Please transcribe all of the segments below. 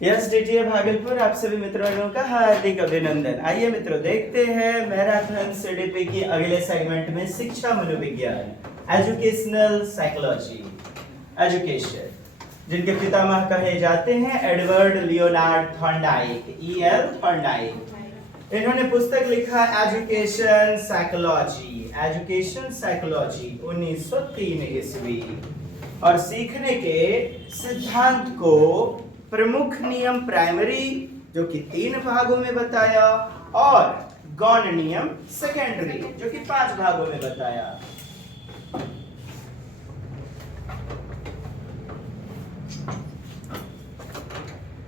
Yes DTA Bhagalpur आप सभी मित्रों का हार्दिक अभिनंदन। आइए मित्रों देखते हैं मैराथन सीडीपी की अगले सेगमेंट में शिक्षा मनोविज्ञान, एजुकेशनल साइकोलॉजी, एजुकेशन, जिनके पितामह कहे जाते हैं Edward Leonard Thorndike, EL Thorndike. इन्होंने पुस्तक लिखा एजुकेशन साइकोलॉजी, एजुकेशन साइकोलॉजी 1903 ईस्वी। और सीखने के सिद्धांत को प्रमुख नियम प्राइमरी जो कि 3 भागों में बताया और गौण नियम सेकेंडरी जो कि 5 भागों में बताया।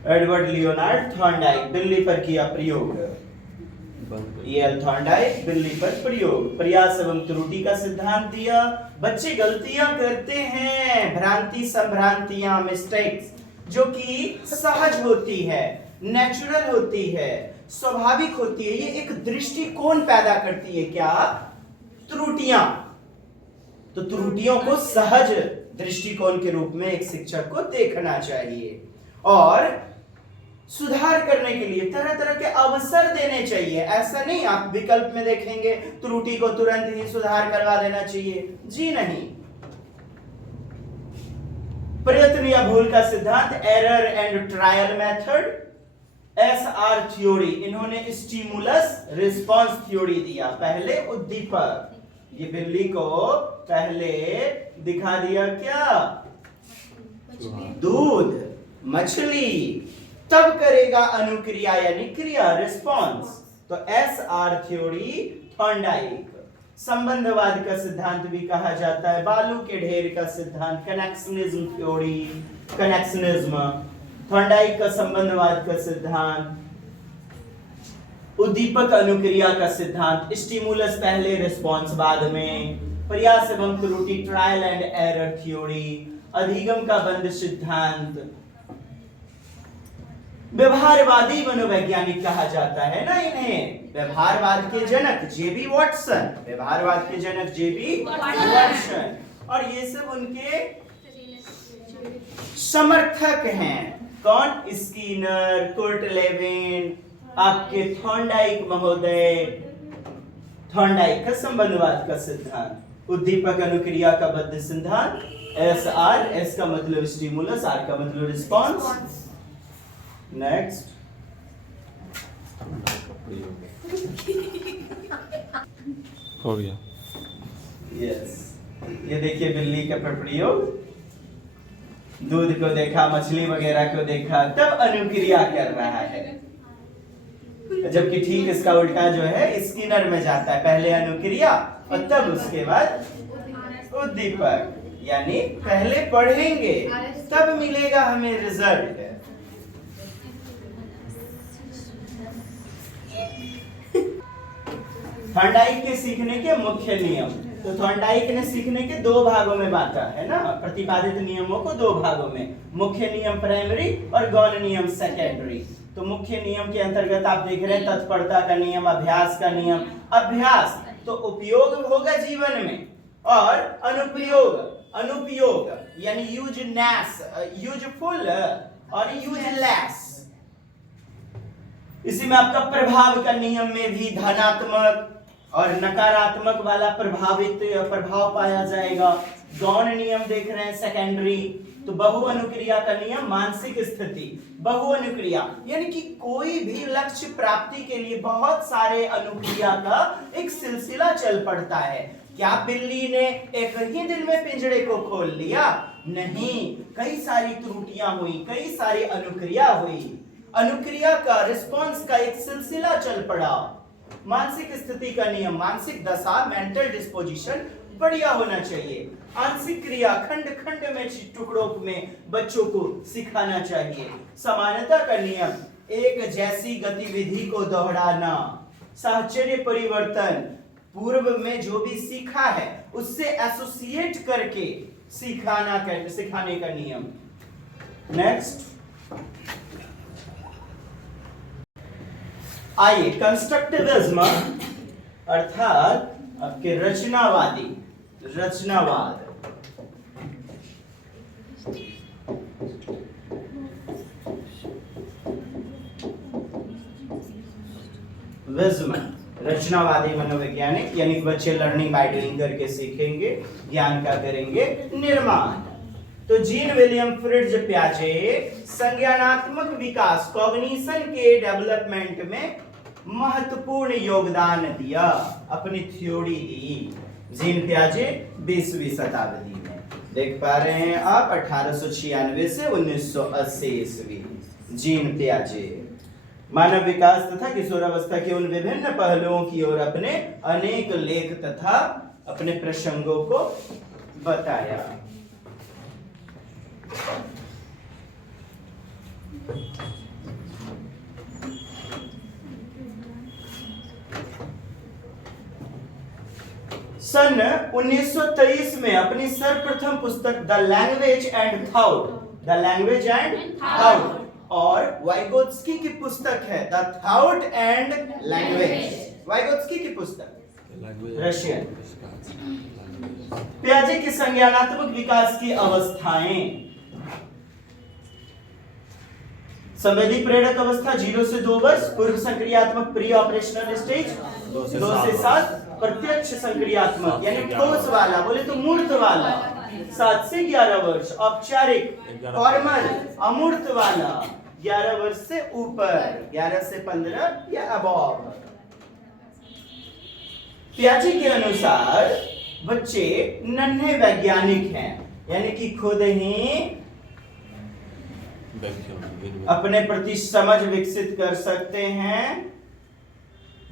एडवर्ड लियोनार्ड थॉर्नडाइक, बिल्ली पर किया प्रयोग। ईएल थॉर्नडाइक, बिल्ली पर प्रयोग। प्रयास एवं त्रुटि का सिद्धांत दिया। बच्चे गलतियां करते हैं, भ्रांति संभ्रांतियां, मिस्टेक्स, जो कि सहज होती है, नेचुरल होती है, स्वाभाविक होती है। ये एक दृष्टिकोण पैदा करती है, क्या? त्रुटियां। तो त्रुटियों को सहज दृष्टिकोण के रूप में एक शिक्षक को देखना चाहिए और सुधार करने के लिए तरह तरह के अवसर देने चाहिए। ऐसा नहीं आप विकल्प में देखेंगे त्रुटि को तुरंत ही सुधार करवा देना चाहिए, जी नहीं। प्रयत्न या भूल का सिद्धांत, error and trial method, SR theory. इन्होंने स्टिमुलस रिस्पांस थ्योरी दिया। पहले उद्दीपक, ये बिल्ली को पहले दिखा दिया क्या? दूध, मछली, तब करेगा अनुक्रिया यानी क्रिया, रिस्पांस। तो एसआर थ्योरी थॉर्नडाइक। संबंधवाद का सिद्धांत भी कहा जाता है, बालू के ढेर का सिद्धांत, कनेक्शनिज्म थ्योरी, कनेक्शनिज्म, थॉर्नडाइक का संबंधवाद का सिद्धांत, उद्दीपक अनुक्रिया का सिद्धांत, स्टिमुलस पहले रिस्पांस बाद में, प्रयास एवं त्रुटि, ट्रायल एंड एरर थ्योरी, अधिगम का बंध सिद्धांत। व्यवहारवादी मनोवैज्ञानिक कहा जाता है ना इन्हें, व्यवहारवाद के जनक जेबी वॉटसन, व्यवहारवाद के जनक जेबी वॉटसन। और ये सब उनके समर्थक हैं। कौन? स्किनर, कुर्ट लेविन, आपके थॉर्नडाइक महोदय। थॉर्नडाइक का संबंधवाद का सिद्धांत, उद्दीपक अनुक्रिया का बद्ध सिद्धांत, एस आर, एस का मतलब स्टिमुलस, आर का मतलब रिस्पांस। नेक्स्ट, हो गया। यस, ये देखिए बिल्ली का प्रयोग, दूध को देखा, मछली वगैरह को देखा, तब अनुक्रिया कर रहा है। जबकि ठीक इसका उल्टा जो है स्किनर में जाता है, पहले अनुक्रिया और तब उसके बाद उद्दीपक। यानी पहले पढ़ेंगे तब मिलेगा हमें रिजल्ट। थॉर्नडाइक के सीखने के मुख्य नियम, तो थॉर्नडाइक ने सीखने के 2 भागों में बांटा है ना, प्रतिपादित नियमों को 2 भागों में, मुख्य नियम प्राइमरी और गौण नियम सेकेंडरी। तो मुख्य नियम के अंतर्गत आप देख रहे हैं तत्परता का नियम, अभ्यास का नियम। अभ्यास तो उपयोग होगा जीवन में, और अनुप्रयोग, अनुपयोग यानी यूजनेस, यूजफुल और यूजलेस। इसी में आपका प्रभाव का नियम में भी धनात्मक और नकारात्मक वाला प्रभाव पाया जाएगा। गौण नियम देख रहे हैं सेकेंडरी, तो बहु अनुक्रिया का नियम, मानसिक स्थिति, बहु अनुक्रिया यानी कि कोई भी लक्ष्य प्राप्ति के लिए बहुत सारे अनुक्रिया का एक सिलसिला चल पड़ता है। क्या बिल्ली ने एक ही दिन में पिंजरे को खोल लिया? नहीं, कई सारी त्रुटियां हुई, कई सारी अनुक्रिया हुई, अनुक्रिया का, रिस्पांस का एक सिलसिला चल पड़ा। मानसिक स्थिति का नियम, मानसिक दशा, मेंटल डिस्पोजिशन बढ़िया होना चाहिए। आंशिक क्रिया, खंड खंड में टुकड़ों में बच्चों को सिखाना चाहिए। समानता का नियम, एक जैसी गतिविधि को दोहराना। साहचर्य परिवर्तन, पूर्व में जो भी सीखा है उससे एसोसिएट करके सिखाने का नियम। नेक्स्ट, आइए कंस्ट्रक्टिविज्म अर्थात आपके रचनावादी, रचनावाद। रचनावादी मनोवैज्ञानिक, यानी बच्चे लर्निंग बाय डूइंग करके सीखेंगे, ज्ञान का करेंगे निर्माण। तो जीन विलियम फ्रिट्ज प्याजे संज्ञानात्मक विकास कॉग्निशन के डेवलपमेंट में महत्वपूर्ण योगदान दिया, अपनी थ्योरी दी। जीन प्याजे 20वीं शताब्दी में, देख पा रहे हैं आप, 1896 से 1980 ईस्वी। जीन प्याजे मानव विकास तथा किशोरावस्था के उन विभिन्न पहलुओं की ओर अपने अनेक लेख तथा अपने प्रसंगों को बताया। सन 1923 में अपनी सर्वप्रथम पुस्तक द लैंग्वेज एंड थॉट और वाइगोत्स्की की पुस्तक है the thought and language, Vygotsky की पुस्तक रशियन। प्याजे की संज्ञानात्मक विकास की अवस्थाएं। संवेदी प्रेरक अवस्था 0 से 2 वर्ष, पूर्व संक्रियात्मक प्री ऑपरेशनल स्टेज 2 से 7, प्रत्यक्ष संक्रियात्मक यानी ठोस वाला, बोले तो मूर्त वाला 7 से 11 वर्ष, औपचारिक फॉर्मल अमूर्त वाला 11 वर्ष से ऊपर, 11 से 15 या अबव। प्याजे के अनुसार बच्चे नन्हे वैज्ञानिक हैं, यानी कि खुद ही अपने प्रति समझ विकसित कर सकते हैं,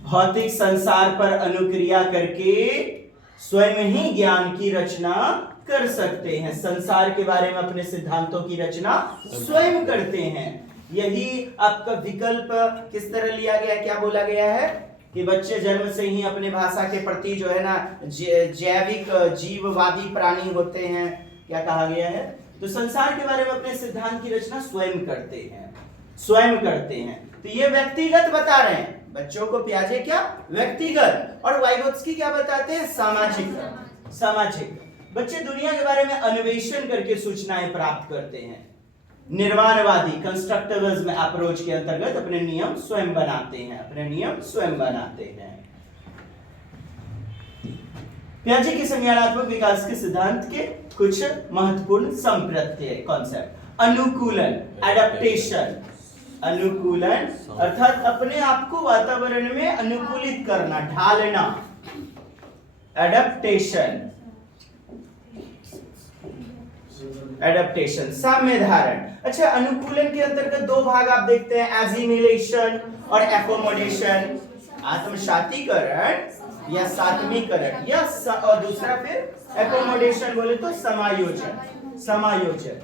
भौतिक संसार पर अनुक्रिया करके स्वयं ही ज्ञान की रचना कर सकते हैं, संसार के बारे में अपने सिद्धांतों की रचना स्वयं करते हैं। यही आपका विकल्प किस तरह लिया गया, क्या बोला गया है कि बच्चे जन्म से ही अपने भाषा के प्रति जो है ना जैविक जीववादी प्राणी होते हैं, क्या कहा गया है? तो संसार के बारे में अपने सिद्धांत की रचना स्वयं करते हैं। तो ये व्यक्तिगत बता रहे हैं बच्चों को प्याजे, क्या व्यक्तिगत, और वाइगोत्स्की क्या बताते हैं? सामाजिक। बच्चे दुनिया के बारे में अन्वेषण करके सूचनाएं प्राप्त करते हैं। निर्माणवादी कंस्ट्रक्टिविज्म अप्रोच के अंतर्गत अपने नियम स्वयं बनाते हैं। प्याजे के संज्ञानात्मक विकास के सिद्धांत के कुछ महत्वपूर्ण संप्रत्यय कॉन्सेप्ट। अनुकूलन, एडेप्टेशन। अनुकूलन अर्थात अपने आप को वातावरण में अनुकूलित करना, ढालना। एडेप्टेशन। साम्य धारण। अच्छा, अनुकूलन के अंतर्गत 2 भाग आप देखते हैं, एसिमिलेशन और एकोमोडेशन। आत्मसातीकरण या सात्मीकरण, या और दूसरा फिर एकोमोडेशन, बोले तो समायोजन।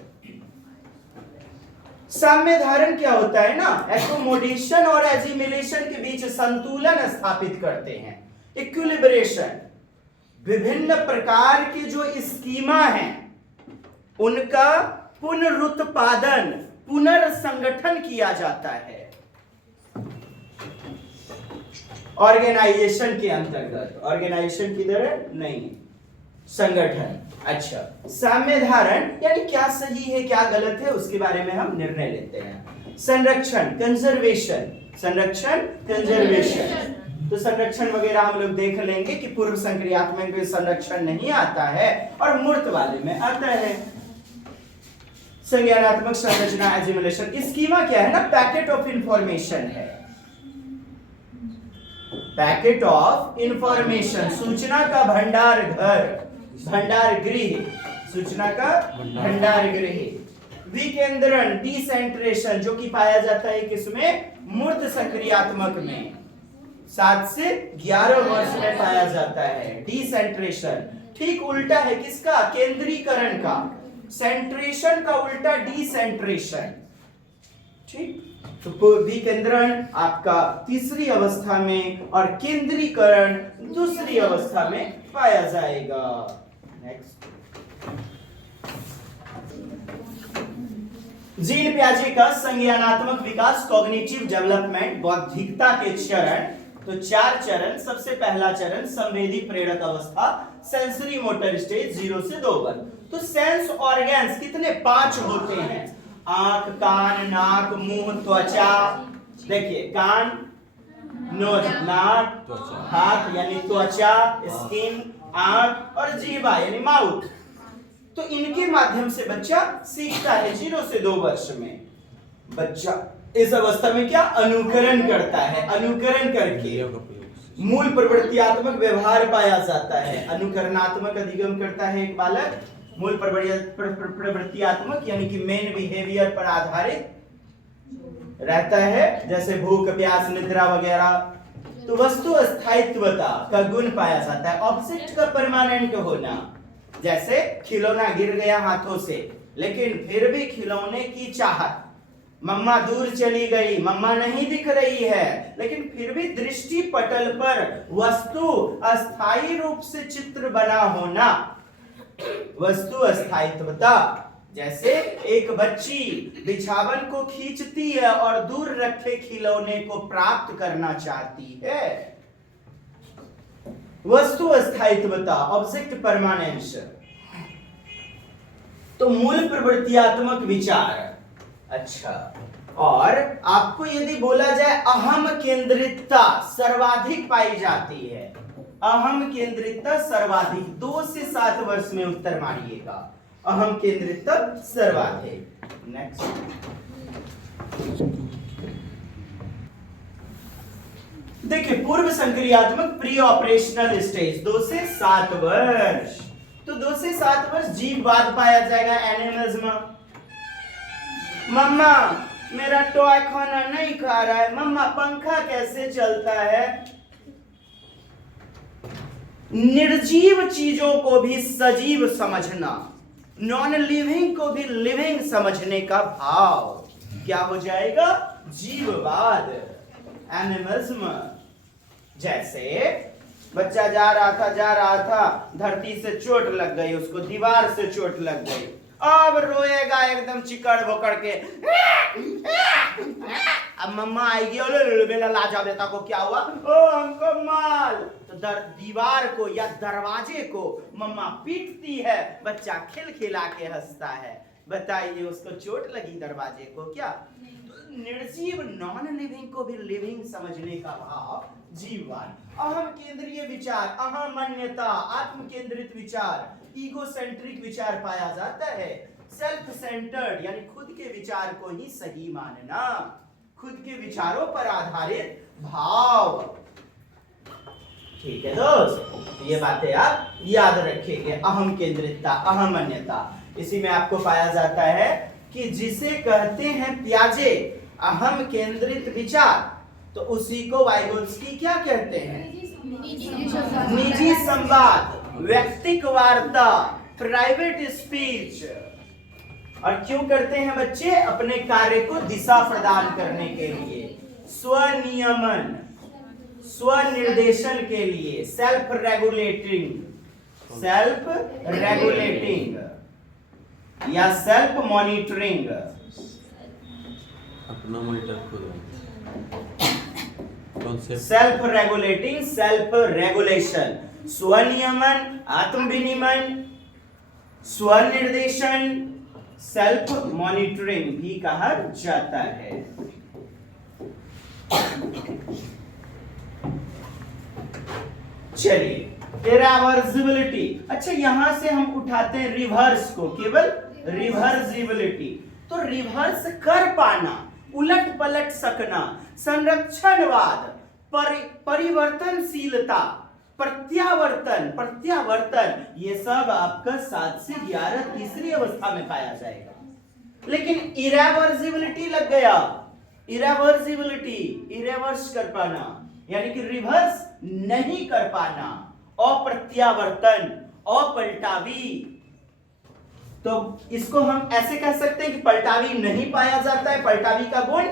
साम्य धारण क्या होता है ना, एकोमोडेशन और एसिमिलेशन के बीच संतुलन स्थापित करते हैं, इक्विलिब्रेशन। विभिन्न प्रकार के जो स्कीमा हैं उनका पुनरुत्पादन, पुनर्संगठन किया जाता है ऑर्गेनाइजेशन के अंतर्गत। ऑर्गेनाइजेशन की तरह नहीं, संगठन। अच्छा, साम्य धारण यानी क्या सही है क्या गलत है उसके बारे में हम निर्णय लेते हैं। संरक्षण, कंजर्वेशन। तो संरक्षण वगैरह हम लोग देख लेंगे कि पूर्व संक्रियात्मक में संरक्षण नहीं आता है और मूर्त वाले में आता है। संज्ञानात्मक संरचना, एसिमिलेशन। स्कीमा क्या है ना, पैकेट ऑफ इंफॉर्मेशन है, पैकेट ऑफ इंफॉर्मेशन, सूचना का भंडार घर, भंडार गृह, सूचना का भंडार गृह। विकेंद्रण, डिसेंट्रेशन, जो कि पाया जाता है किसमें? मूर्त संक्रियात्मक में 7 से 11 वर्ष में पाया जाता है। डिसेंट्रेशन ठीक उल्टा है किसका? केंद्रीकरण का। सेंट्रेशन का उल्टा डिसेंट्रेशन। ठीक, तो विकेंद्रण आपका तीसरी अवस्था में और केंद्रीकरण दूसरी अवस्था में पाया जाएगा। नेक्स्ट, जीन प्याजे का संज्ञानात्मक विकास, कॉग्निटिव डेवलपमेंट, बौद्धिकता के चरण। तो 4 चरण। सबसे पहला चरण संवेदी प्रेरक अवस्था, सेंसरी मोटर स्टेज 0 से 2 वर्ष। तो सेंस ऑर्गन्स कितने? 5 होते हैं। आंख, कान, नाक, मुंह, त्वचा। देखिए, कान, नोज, नाक, त्वचा। हाथ यानी त्वचा, स्किन, आंख और जीवा यानी माउथ। तो इनके माध्यम से बच्चा सीखता है। 0 से 2 वर्ष में बच्चा इस अवस्था में क्या अनुकरण करता है। अनुकरण करके मूल प्रवृत्तियात्मक व्यवहार पाया जाता है। अनुकरणात्मक अधिगम करता है एक बालक, मूल प्रवृत्तियात्मक यानी कि मेन बिहेवियर पर आधारित रहता है, जैसे भूख, प्यास, निद्रा वगैरह। तो वस्तु स्थायित्वता का गुण पाया जाता है। ऑब्जेक्ट का परमानेंट होना, जैसे खिलौना गिर गया हाथों से लेकिन फिर भी खिलौने की चाहत। मम्मा दूर चली गई, मम्मा नहीं दिख रही है, लेकिन फिर भी दृष्टि पटल पर वस्तु अस्थायी रूप से चित्र बना होना, वस्तु स्थायित्वता। जैसे एक बच्ची बिछावन को खींचती है और दूर रखे खिलौने को प्राप्त करना चाहती है। वस्तु स्थायित्वता, ऑब्जेक्ट परमानेंस। तो मूल प्रवृत्तियात्मक विचार। अच्छा, और आपको यदि बोला जाए अहम केंद्रितता सर्वाधिक पाई जाती है। अहम केंद्रितता सर्वाधिक 2 से 7 वर्ष में उत्तर मारिएगा। अहम केंद्रितता सर्वाधिक। नेक्स्ट, देखिए पूर्व संक्रियात्मक प्री ऑपरेशनल स्टेज 2 से 7 वर्ष। तो 2 से 7 वर्ष जीववाद पाया जाएगा एनिमल्स में। मम्मा मेरा टॉय खाना नहीं खा रहा है, मम्मा पंखा कैसे चलता है। निर्जीव चीजों को भी सजीव समझना, नॉन लिविंग को भी लिविंग समझने का भाव क्या हो जाएगा, जीववाद, एनिमलिज्म। जैसे बच्चा जा रहा था, धरती से चोट लग गई, उसको दीवार से चोट लग गई, अब रोएगा एकदम चिकड़ भोकड़ के। अब मम्मा आएगी, मेरा लाजा बेटा को क्या हुआ, ओ हमको माल। तो दीवार को या दरवाजे को मम्मा पीटती है, बच्चा खिलखिला के हंसता है। बताइए उसको चोट लगी दरवाजे को क्या। निर्जीव नॉन लिविंग को भी लिविंग समझने का भाव जीववाद। अहम केंद्रीय विचार, अहमन्यता, आत्म केंद्रित विचार, ईगोसेंट्रिक विचार पाया जाता है। सेल्फ सेंटर्ड यानी खुद के विचार को ही सही मानना, खुद के विचारों पर आधारित भाव। ठीक है दोस्त, ये बातें आप याद रखेंगे। अहम केंद्रितता, अहमन्यता, इसी में आपको पाया जाता है कि जिसे कहते हैं प्याजे अहम केंद्रित विचार, तो उसी को वाइगोत्स्की क्या कहते हैं, निजी संवाद, व्यक्तिक वार्ता, प्राइवेट स्पीच। और क्यों करते हैं बच्चे, अपने कार्य को दिशा प्रदान करने के लिए, स्वनियमन, स्वनिर्देशन के लिए, सेल्फ रेगुलेटिंग या सेल्फ मॉनिटरिंग। अपना मॉनिटर खुद, सेल्फ रेगुलेटिंग, सेल्फ रेगुलेशन, स्वनियमन, आत्म विनियमन, स्वनिर्देशन, सेल्फ मॉनिटरिंग भी कहा जाता है। चलिए इरिवर्सिबिलिटी। अच्छा, यहां से हम उठाते हैं रिवर्स को, केवल रिवर्सिबिलिटी। तो रिवर्स कर पाना, उलट पलट सकना, संरक्षणवाद, परिवर्तनशीलता, प्रत्यावर्तन, ये सब आपका 7 से 11 तीसरी अवस्था में पाया जाएगा। लेकिन इरिवर्सिबिलिटी लग गया, इरिवर्स कर पाना यानी कि रिवर्स नहीं कर पाना, अप्रत्यावर्तन, अपलटावी। तो इसको हम ऐसे कह सकते हैं कि पलटावी नहीं पाया जाता है, पलटावी का गुण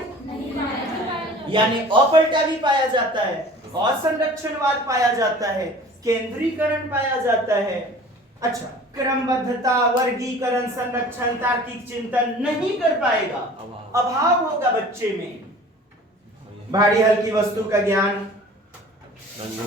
यानी अपलटावी पाया जाता है, असंरक्षणवाद पाया जाता है, केंद्रीकरण पाया जाता है। अच्छा, क्रमबद्धता, वर्गीकरण, संरक्षण, तार्किक चिंतन नहीं कर पाएगा, अभाव होगा बच्चे में। भारी हल्की वस्तु का ज्ञान, रंगों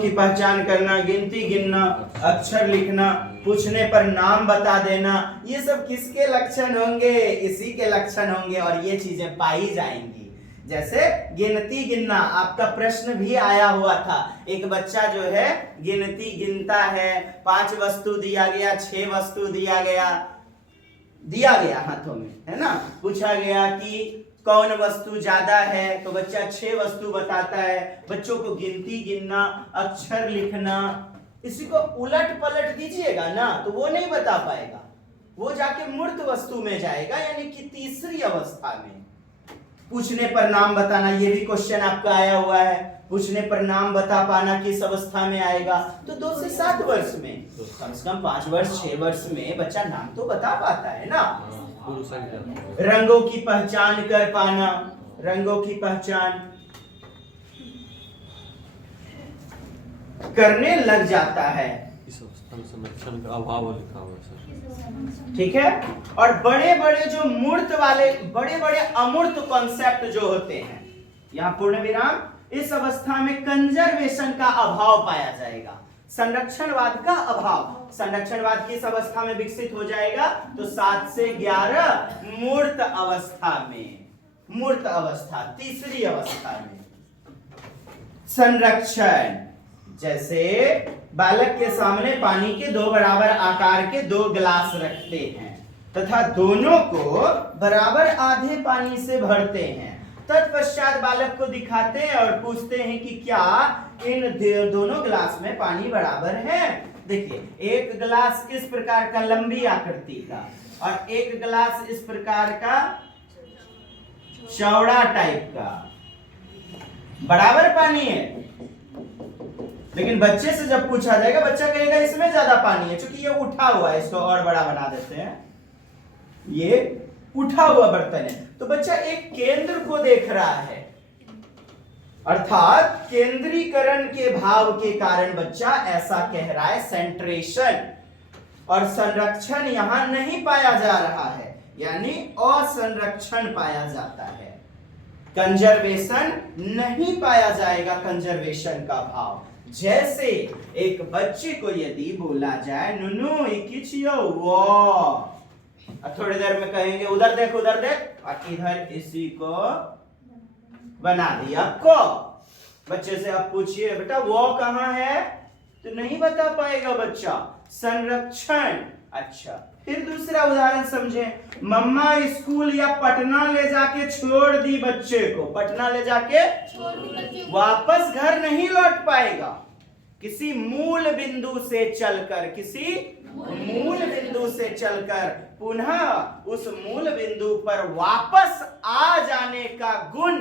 की पहचान करना, गिनती गिनना, अक्षर लिखना, पूछने पर नाम बता देना, ये सब किसके लक्षण होंगे, इसी के लक्षण होंगे। और ये चीजें पाई जाएंगी जैसे गिनती गिनना, आपका प्रश्न भी आया हुआ था। एक बच्चा जो है गिनती गिनता है, 5 वस्तु दिया गया, 6 वस्तु दिया गया हाथों में, है ना। पूछा गया कि कौन वस्तु ज्यादा है, तो बच्चा 6 वस्तु बताता है। बच्चों को गिनती गिनना, अक्षर लिखना, इसी को उलट पलट दीजिएगा ना तो वो नहीं बता पाएगा, वो जाके मूर्त वस्तु में जाएगा, यानी कि तीसरी अवस्था में। पूछने पर नाम बताना, ये भी क्वेश्चन आपका आया हुआ है। पूछने पर नाम बता पाना किस अवस्था में आएगा, तो 2 से 7 वर्ष में। कम से कम 5 वर्ष 6 वर्ष में बच्चा नाम तो बता पाता है ना। रंगों की पहचान कर पाना, रंगों की पहचान करने लग जाता है। इस अवस्था में संरक्षण का अभाव लिखा हुआ है सर। ठीक है। और बड़े बड़े जो मूर्त वाले, बड़े बड़े अमूर्त कॉन्सेप्ट जो होते हैं, यहाँ पूर्ण विराम, इस अवस्था में कंजर्वेशन का अभाव पाया जाएगा, संरक्षणवाद का अभाव। संरक्षणवाद किस अवस्था में विकसित हो जाएगा, तो 7 से 11 मूर्त अवस्था में, मूर्त अवस्था, तीसरी अवस्था में। संरक्षण, जैसे बालक के सामने पानी के 2 बराबर आकार के 2 गिलास रखते हैं तथा दोनों को बराबर आधे पानी से भरते हैं। तत्पश्चात बालक को दिखाते हैं और पूछते हैं कि क्या इन दोनों गिलास में पानी बराबर है। देखिए, एक गिलास इस प्रकार का लंबी आकृति का और एक गिलास इस प्रकार का चौड़ा टाइप का, बराबर पानी है। लेकिन बच्चे से जब पूछा जाएगा, बच्चा कहेगा इसमें ज्यादा पानी है, क्योंकि ये उठा हुआ है। इसको और बड़ा बना देते हैं, ये उठा हुआ बर्तन है, तो बच्चा एक केंद्र को देख रहा है, अर्थात केंद्रीकरण के भाव के कारण बच्चा ऐसा कह रहा है, सेंट्रेशन। और संरक्षण यहां नहीं पाया जा रहा है, यानी असंरक्षण पाया जाता है, कंजर्वेशन नहीं पाया जाएगा, कंजर्वेशन का भाव। जैसे एक बच्चे को यदि बोला जाए नुनू इकिचियो वो, थोड़ी देर में कहेंगे उधर देख उधर देख, और इधर इसी को बना दिया को। बच्चे से आप पूछिए बेटा वो कहां है, तो नहीं बता पाएगा बच्चा, संरक्षण। अच्छा, फिर दूसरा उदाहरण समझे, मम्मा स्कूल या पटना ले जाके छोड़ दी बच्चे को, पटना ले जाके वापस घर नहीं लौट पाएगा, किसी मूल बिंदु से चलकर, किसी मूल बिंदु से चलकर पुनः उस मूल बिंदु पर वापस आ जाने का गुण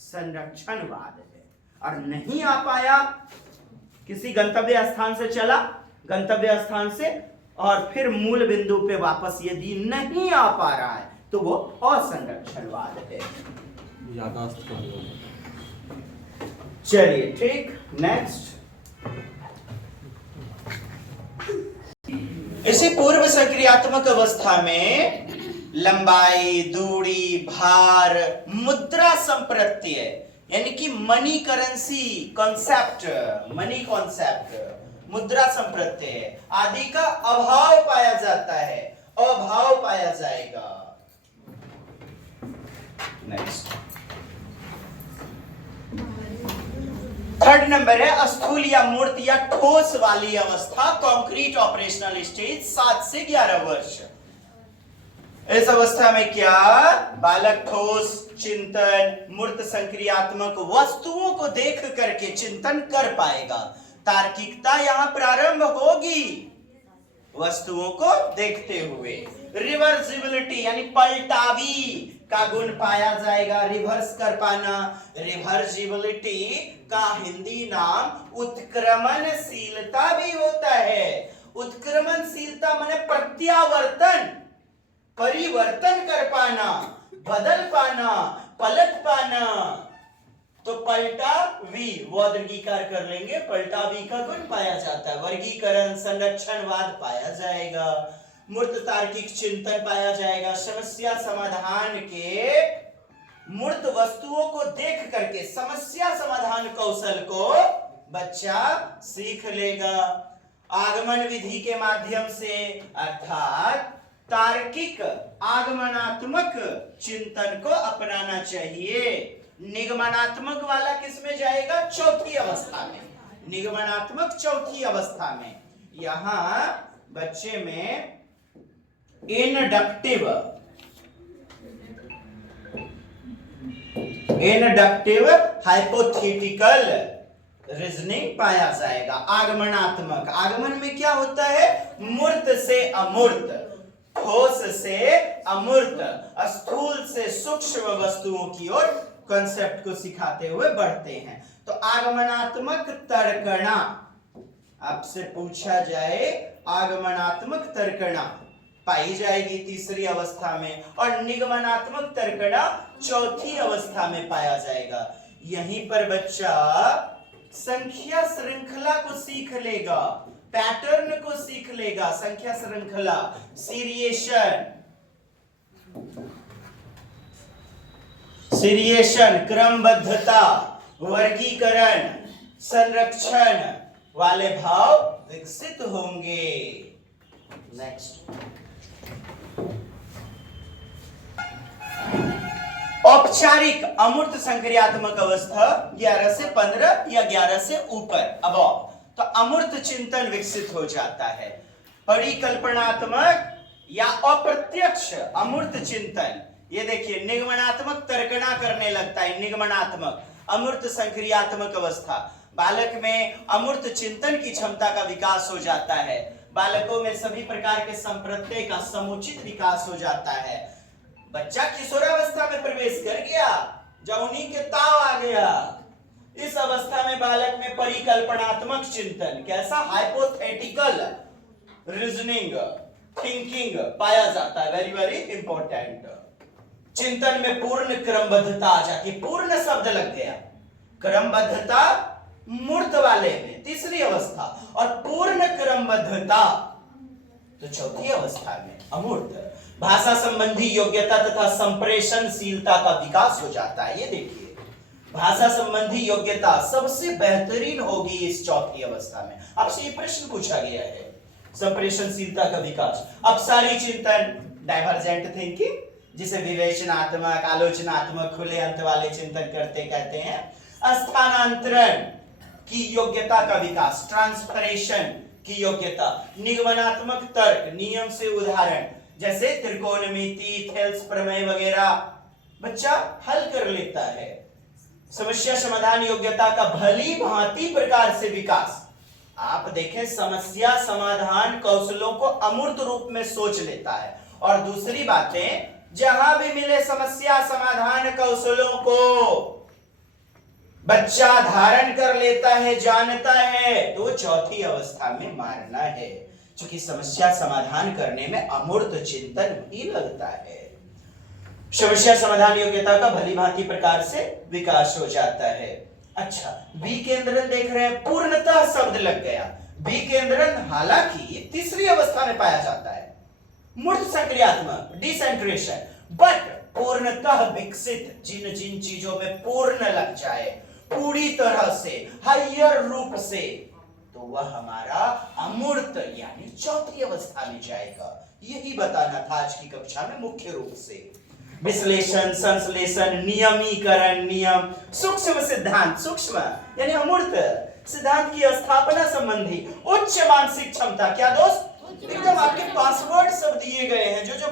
संरक्षणवाद है। और नहीं आ पाया, किसी गंतव्य स्थान से चला, गंतव्य स्थान से और फिर मूल बिंदु पे वापस यदि नहीं आ पा रहा है, तो वो असंरक्षणवाद है। यादाश्त का। चलिए ठीक, नेक्स्ट। इसी पूर्व सक्रियात्मक अवस्था में लंबाई, दूरी, भार, मुद्रा संप्रत्यय, यानी कि money currency concept, money concept, मुद्रा संप्रत्यय आदि का अभाव पाया जाता है, अभाव पाया जाएगा। नेक्स्ट, थर्ड नंबर है स्थूल या मूर्त या ठोस वाली अवस्था, कॉन्क्रीट ऑपरेशनल स्टेज, 7 से 11 वर्ष। इस अवस्था में क्या बालक ठोस चिंतन, मूर्त संक्रियात्मक वस्तुओं को देख करके चिंतन कर पाएगा। तार्किकता यहां प्रारंभ होगी वस्तुओं को देखते हुए। रिवर्सिबिलिटी यानी पलटावी का गुण पाया जाएगा, रिवर्स कर पाना। रिवर्सिबिलिटी का हिंदी नाम उत्क्रमणशीलता भी होता है। उत्क्रमणशीलता माने प्रत्यावर्तन, परिवर्तन कर पाना, बदल पाना, पलट पाना। तो पलटा वी, वर्गीकार कर लेंगे, पलटा वी का गुण पाया जाता है। वर्गीकरण, संरक्षणवाद पाया जाएगा, मूर्त तार्किक चिंतन पाया जाएगा। समस्या समाधान के, मूर्त वस्तुओं को देख करके समस्या समाधान कौशल को बच्चा सीख लेगा। आगमन विधि के माध्यम से, अर्थात तार्किक आगमनात्मक चिंतन को अपनाना चाहिए। निगमनात्मक वाला किसमें जाएगा? चौथी अवस्था में। निगमनात्मक चौथी अवस्था में। यहां बच्चे में इंडक्टिव हाइपोथेटिकल रीजनिंग पाया जाएगा। आगमनात्मक, आगमन में क्या होता है? मूर्त से अमूर्त, ठोस से अमूर्त, स्थूल से सूक्ष्म वस्तुओं की ओर कॉन्सेप्ट को सिखाते हुए बढ़ते हैं। तो आगमनात्मक तर्कणा, आपसे पूछा जाए आगमनात्मक तर्कणा पाई जाएगी तीसरी अवस्था में, और निगमनात्मक तर्कणा चौथी अवस्था में पाया जाएगा। यहीं पर बच्चा संख्या श्रृंखला को सीख लेगा, पैटर्न को सीख लेगा। संख्या श्रृंखला, सीरिएशन, क्रमबद्धता, वर्गीकरण, संरक्षण वाले भाव विकसित होंगे। नेक्स्ट, औपचारिक अमूर्त संक्रियात्मक अवस्था 11 से 15 या 11 से ऊपर अबव, तो अमूर्त चिंतन विकसित हो जाता है। परिकल्पनात्मक या अप्रत्यक्ष अमूर्त चिंतन, ये देखिए निगमनात्मक तर्कणा करने लगता है। निगमनात्मक अमूर्त संक्रियात्मक अवस्था, बालक में अमूर्त चिंतन की क्षमता का विकास हो जाता है। बालकों में सभी प्रकार के संप्रत्यय का समुचित विकास हो जाता है। बच्चा किशोरावस्था में प्रवेश कर गया, जौनी के ताव आ गया। इस अवस्था में बालक में परिकल्पनात्मक चिंतन, कैसा? हाइपोथेटिकल रीजनिंग, थिंकिंग पाया जाता है। Very very important. चिंतन में पूर्ण क्रमबद्धता आ जाती है। पूर्ण शब्द लग गया, क्रमबद्धता मूर्त वाले में तीसरी अवस्था, और पूर्ण क्रमबद्धता तो चौथी अवस्था में अमूर्त। भाषा संबंधी योग्यता तथा संप्रेषणशीलता का विकास हो जाता है। ये देखिए, भाषा संबंधी योग्यता सबसे बेहतरीन होगी इस चौथी अवस्था में। आपसे ये प्रश्न पूछा गया है, संप्रेषणशीलता का विकास। अपसारी चिंतन, डाइवर्जेंट थिंकिंग, जिसे विवेचनात्मक, आलोचनात्मक, खुले अंत वाले चिंतन करते कहते हैं। स्थानांतरण की योग्यता का विकास, ट्रांसफरेशन की योग्यता। निगमनात्मक तर्क, नियम से उदाहरण, जैसे त्रिकोणमिति, थेल्स प्रमेय वगैरह बच्चा हल कर लेता है। समस्या समाधान योग्यता का भली भांति प्रकार से विकास। आप देखें, समस्या समाधान कौशलों को अमूर्त रूप में सोच लेता है। और दूसरी बातें, जहां भी मिले समस्या समाधान कौशलों को बच्चा धारण कर लेता है, जानता है, तो चौथी अवस्था में मारना है। क्योंकि समस्या समाधान करने में अमूर्त चिंतन भी लगता है। समस्या समाधान योग्यता का भली भांति प्रकार से विकास हो जाता है। अच्छा, विकेंद्रन देख रहे हैं, पूर्णतः शब्द लग गया। विकेंद्रन हालांकि तीसरी अवस्था में पाया जाता है, मूर्त संक्रियात्मक, डिसेंट्रेशन, बट पूर्णतः विकसित, जिन जिन चीजों में पूर्ण लग जाए पूरी तरह से, हायर रूप से, तो वह हमारा अमूर्त यानी चौथी अवस्था में जाएगा। यही बताना था आज की कक्षा में मुख्य रूप से। विश्लेषण, संश्लेषण, नियमीकरण, नियम, सूक्ष्म सिद्धांत, सूक्ष्म यानी अमूर्त सिद्धांत की स्थापना संबंधी उच्च मानसिक क्षमता। क्या दोस्त? एकदम आपके पासवर्ड सब दिए गए हैं, जो जो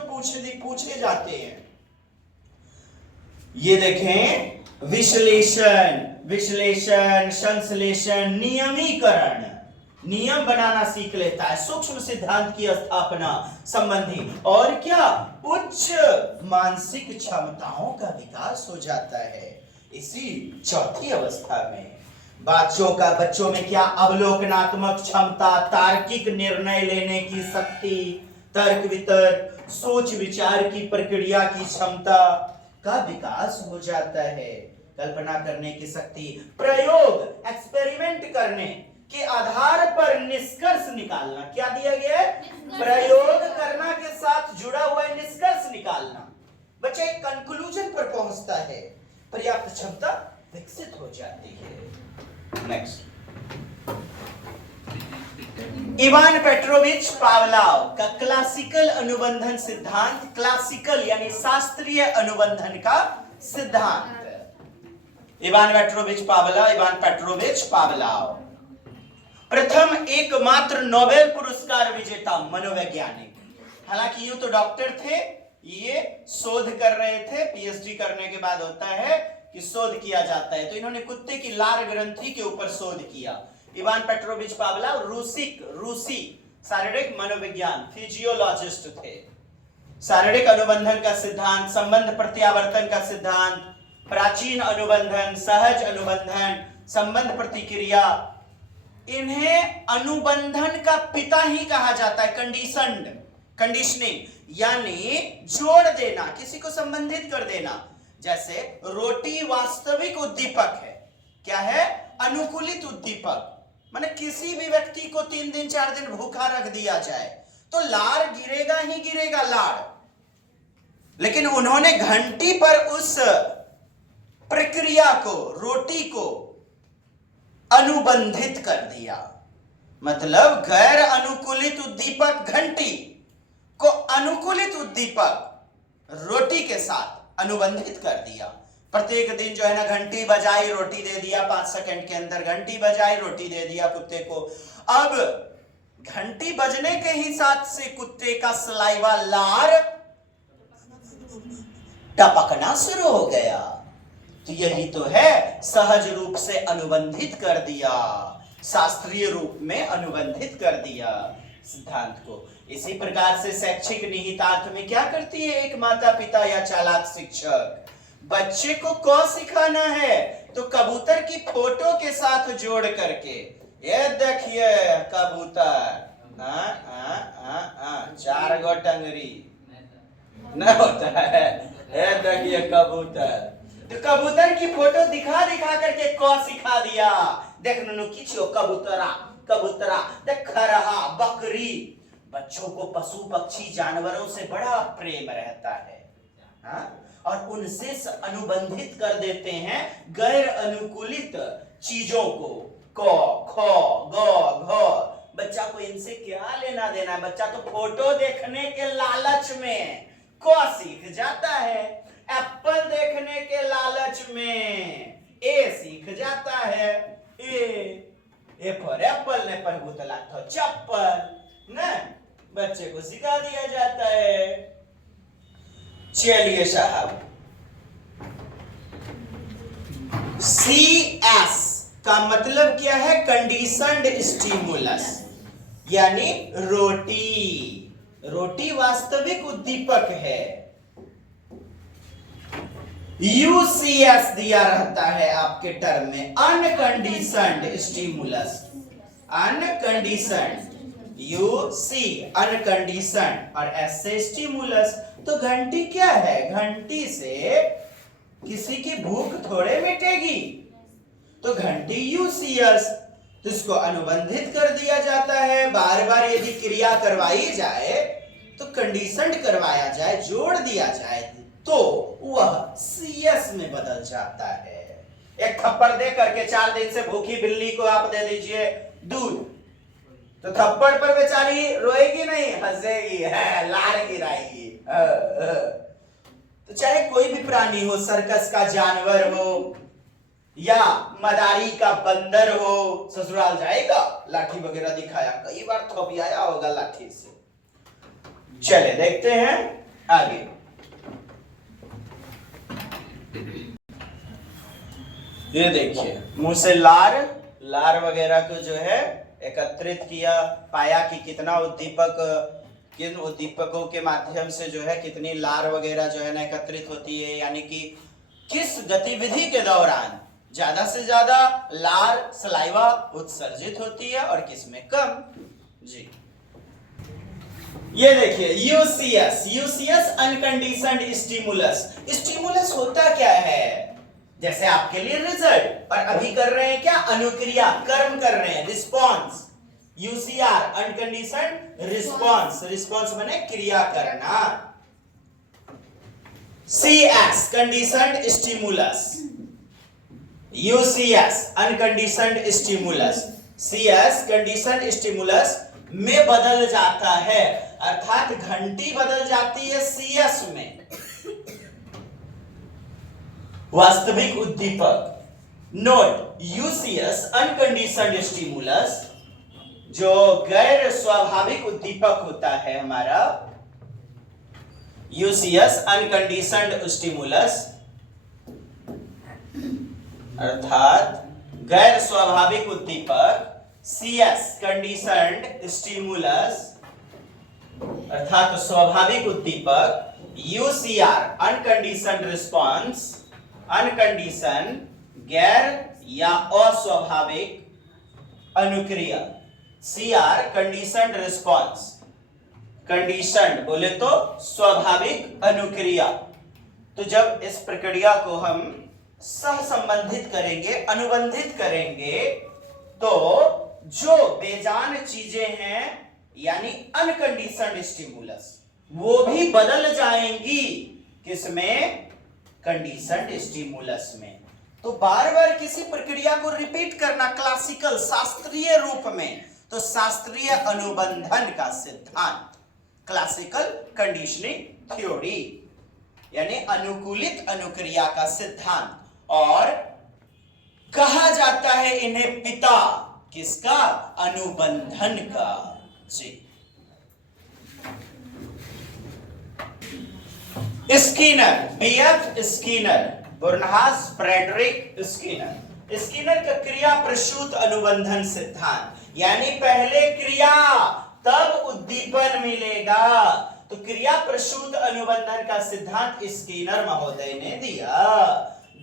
पूछे जाते हैं। ये देखें, विश्लेषण, संश्लेषण, नियमीकरण, नियम बनाना सीख लेता है। सूक्ष्म सिद्धांत की स्थापना संबंधी, और क्या? उच्च मानसिक क्षमताओं का विकास हो जाता है इसी चौथी अवस्था में। बच्चों में क्या? अवलोकनात्मक क्षमता, तार्किक निर्णय लेने की शक्ति, तर्क वितर्क, सोच विचार की प्रक्रिया की क्षमता का विकास हो जाता है। कल्पना करने की शक्ति, प्रयोग, एक्सपेरिमेंट करने के आधार पर निष्कर्ष निकालना। क्या दिया गया है? प्रयोग करना के साथ जुड़ा हुआ निष्कर्ष निकालना। बच्चा एक कंक्लूजन पर पहुंचता है, पर्याप्त क्षमता विकसित हो जाती है। नेक्स्ट, इवान पेट्रोविच पावलोव का क्लासिकल अनुबंधन सिद्धांत, क्लासिकल यानी शास्त्रीय अनुबंधन का सिद्धांत। इवान पेट्रोविच पावलोव प्रथम एकमात्र नोबेल पुरस्कार विजेता मनोवैज्ञानिक। हालांकि यूं तो डॉक्टर थे, ये शोध कर रहे थे। पीएचडी करने के बाद होता है कि शोध किया जाता है, तो इन्होंने कुत्ते की लार ग्रंथि के ऊपर शोध किया। इवान पेट्रोविच पावलोव रूसी शारीरिक मनोविज्ञान फिजियोलॉजिस्ट थे। शारीरिक अनुबंधन का सिद्धांत, संबंध प्रत्यावर्तन का सिद्धांत, प्राचीन अनुबंधन, सहज अनुबंधन, संबंध प्रतिक्रिया, इन्हें अनुबंधन का पिता ही कहा जाता है। कंडीशनिंग यानी जोड़ देना, किसी को संबंधित कर देना। जैसे रोटी वास्तविक उद्दीपक है, क्या है? अनुकूलित उद्दीपक। माने किसी भी व्यक्ति को 3 दिन 4 दिन भूखा रख दिया जाए तो लार गिरेगा ही गिरेगा, लार। लेकिन उन्होंने घंटी पर उस प्रक्रिया को, रोटी को अनुबंधित कर दिया। मतलब गैर अनुकूलित उद्दीपक घंटी को अनुकूलित उद्दीपक रोटी के साथ अनुबंधित कर दिया। प्रत्येक दिन जो है ना, घंटी बजाई, रोटी दे दिया, 5 सेकंड के अंदर घंटी बजाई, रोटी दे दिया कुत्ते को। अब घंटी बजने के ही साथ से कुत्ते का सलाइवा, लार टपकना शुरू हो गया। तो यही तो है, सहज रूप से अनुबंधित कर दिया, शास्त्रीय रूप में अनुबंधित कर दिया सिद्धांत को। इसी प्रकार से शैक्षिक निहितार्थ में क्या करती है एक माता पिता या चालाक शिक्षक? बच्चे को क सिखाना है तो कबूतर की फोटो के साथ जोड़ करके, ये देखिए कबूतर, 4 गो टंगरी न होता है, ये देखिए कबूतर। तो कबूतर की फोटो दिखा दिखा करके क सिखा दिया। देख नु किछो कबूतरा, कबूतरा, देख खरहा, बकरी। बच्चों को पशु पक्षी जानवरों से बड़ा प्रेम रहता है, हाँ? और उनसे अनुबंधित कर देते हैं गैर अनुकूलित चीजों को, क, ख, ग, घ। बच्चा को इनसे क्या लेना देना है? बच्चा तो फोटो देखने के लालच में क सीख जाता है, एप्पल देखने के लालच में ए सीख जाता है। ए पर एप्पल ने पर गुतला तो चप्पल न, बच्चे को सिखा दिया जाता है। चलिए साहब, CS का मतलब क्या है? कंडीशनड स्टिमुलस, यानी रोटी। रोटी वास्तविक उद्दीपक है। UCS दिया रहता है आपके टर्म में, unconditioned stimulus, unconditioned, UC unconditioned और S से स्टिमुलस। तो घंटी क्या है? घंटी से किसी की भूख थोड़े मिटेगी, तो घंटी UCS, तो इसको अनुबंधित कर दिया जाता है। बार बार यदि क्रिया करवाई जाए तो कंडीशनड करवाया जाए, जोड़ दिया जाए, तो वह CS में बदल जाता है। एक थप्पड़ दे करके 4 दिन से भूखी बिल्ली को आप दे दीजिए दूध, तो थप्पड़ पर बेचारी रोएगी नहीं, हंसेगी, है लार गिराएगी। तो चाहे कोई भी प्राणी हो, सर्कस का जानवर हो या मदारी का बंदर हो, ससुराल जाएगा, लाठी वगैरह दिखाया, कई बार थोपियाया होगा लाठी से। चले देखते हैं आगे। ये देखिए, मुंह से लार वगैरह को जो है एकत्रित किया, पाया कि कितना उद्दीपक, किन उद्दीपकों के माध्यम से जो है कितनी लार वगैरह जो है ना एकत्रित होती है, यानी कि किस गतिविधि के दौरान ज्यादा से ज्यादा लार, सलाइवा उत्सर्जित होती है और किसमें कम। जी ये देखिए यूसीएस अनकंडीशनड स्टिमुलस। स्टिमुलस होता क्या है? जैसे आपके लिए रिजल्ट, और अभी कर रहे हैं क्या? अनुक्रिया, कर्म कर रहे हैं, रिस्पॉन्स। यूसीआर अनकंडीशनड रिस्पॉन्स, रिस्पॉन्स माने क्रिया करना। CS conditioned stimulus, UCS unconditioned stimulus. CS conditioned stimulus, में बदल जाता है, अर्थात घंटी बदल जाती है CS में। वास्तविक उद्दीपक, नोट यूसीएस अनकंडीशनड स्टिमुलस, जो गैर स्वाभाविक उद्दीपक होता है हमारा, यूसीएस अनकंडीशनड स्टिमुलस अर्थात गैर स्वाभाविक उद्दीपक, CS कंडीशनड स्टिमुलस अर्थात स्वाभाविक उद्दीपक, UCR अनकंडीशनड रिस्पॉन्स, अनकंडीशन गैर या अस्वाभाविक अनुक्रिया, CR कंडीशनड रिस्पॉन्स, कंडीशनड बोले तो स्वाभाविक अनुक्रिया। तो जब इस प्रक्रिया को हम सहसंबंधित करेंगे, अनुबंधित करेंगे, तो जो बेजान चीजें हैं यानी अनकंडीशनड स्टिमुलस, वो भी बदल जाएंगी किसमें? कंडीशनड स्टिमुलस में। तो बार बार किसी प्रक्रिया को रिपीट करना क्लासिकल शास्त्रीय रूप में, तो शास्त्रीय अनुबंधन का सिद्धांत, क्लासिकल कंडीशनिंग थ्योरी यानी अनुकूलित अनुक्रिया का सिद्धांत। और कहा जाता है इन्हें पिता किसका? अनुबंधन का। जी, Skinner, BF Skinner, Burrhus Frederic Skinner, Skinner का क्रिया प्रसूत अनुबंधन सिद्धांत, यानी पहले क्रिया तब उद्दीपन मिलेगा। तो क्रिया प्रसूत अनुबंधन का सिद्धांत स्किनर महोदय ने दिया।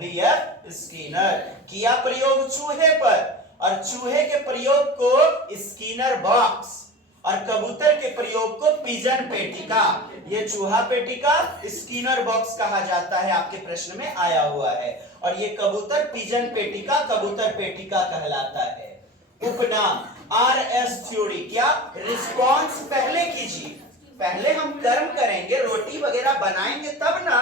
BF स्किनर, किया प्रयोग चूहे पर, और चूहे के प्रयोग को स्किनर बॉक्स, और कबूतर के प्रयोग को पिजन पेटिका। ये चूहा पेटिका स्किनर बॉक्स कहा जाता है, आपके प्रश्न में आया हुआ है। और ये कबूतर पिजन पेटिका, कबूतर पेटिका कहलाता है। उपनाम RS थ्योरी, क्या? रिस्पॉन्स पहले कीजिए, पहले हम कर्म करेंगे, रोटी वगैरह बनाएंगे तब ना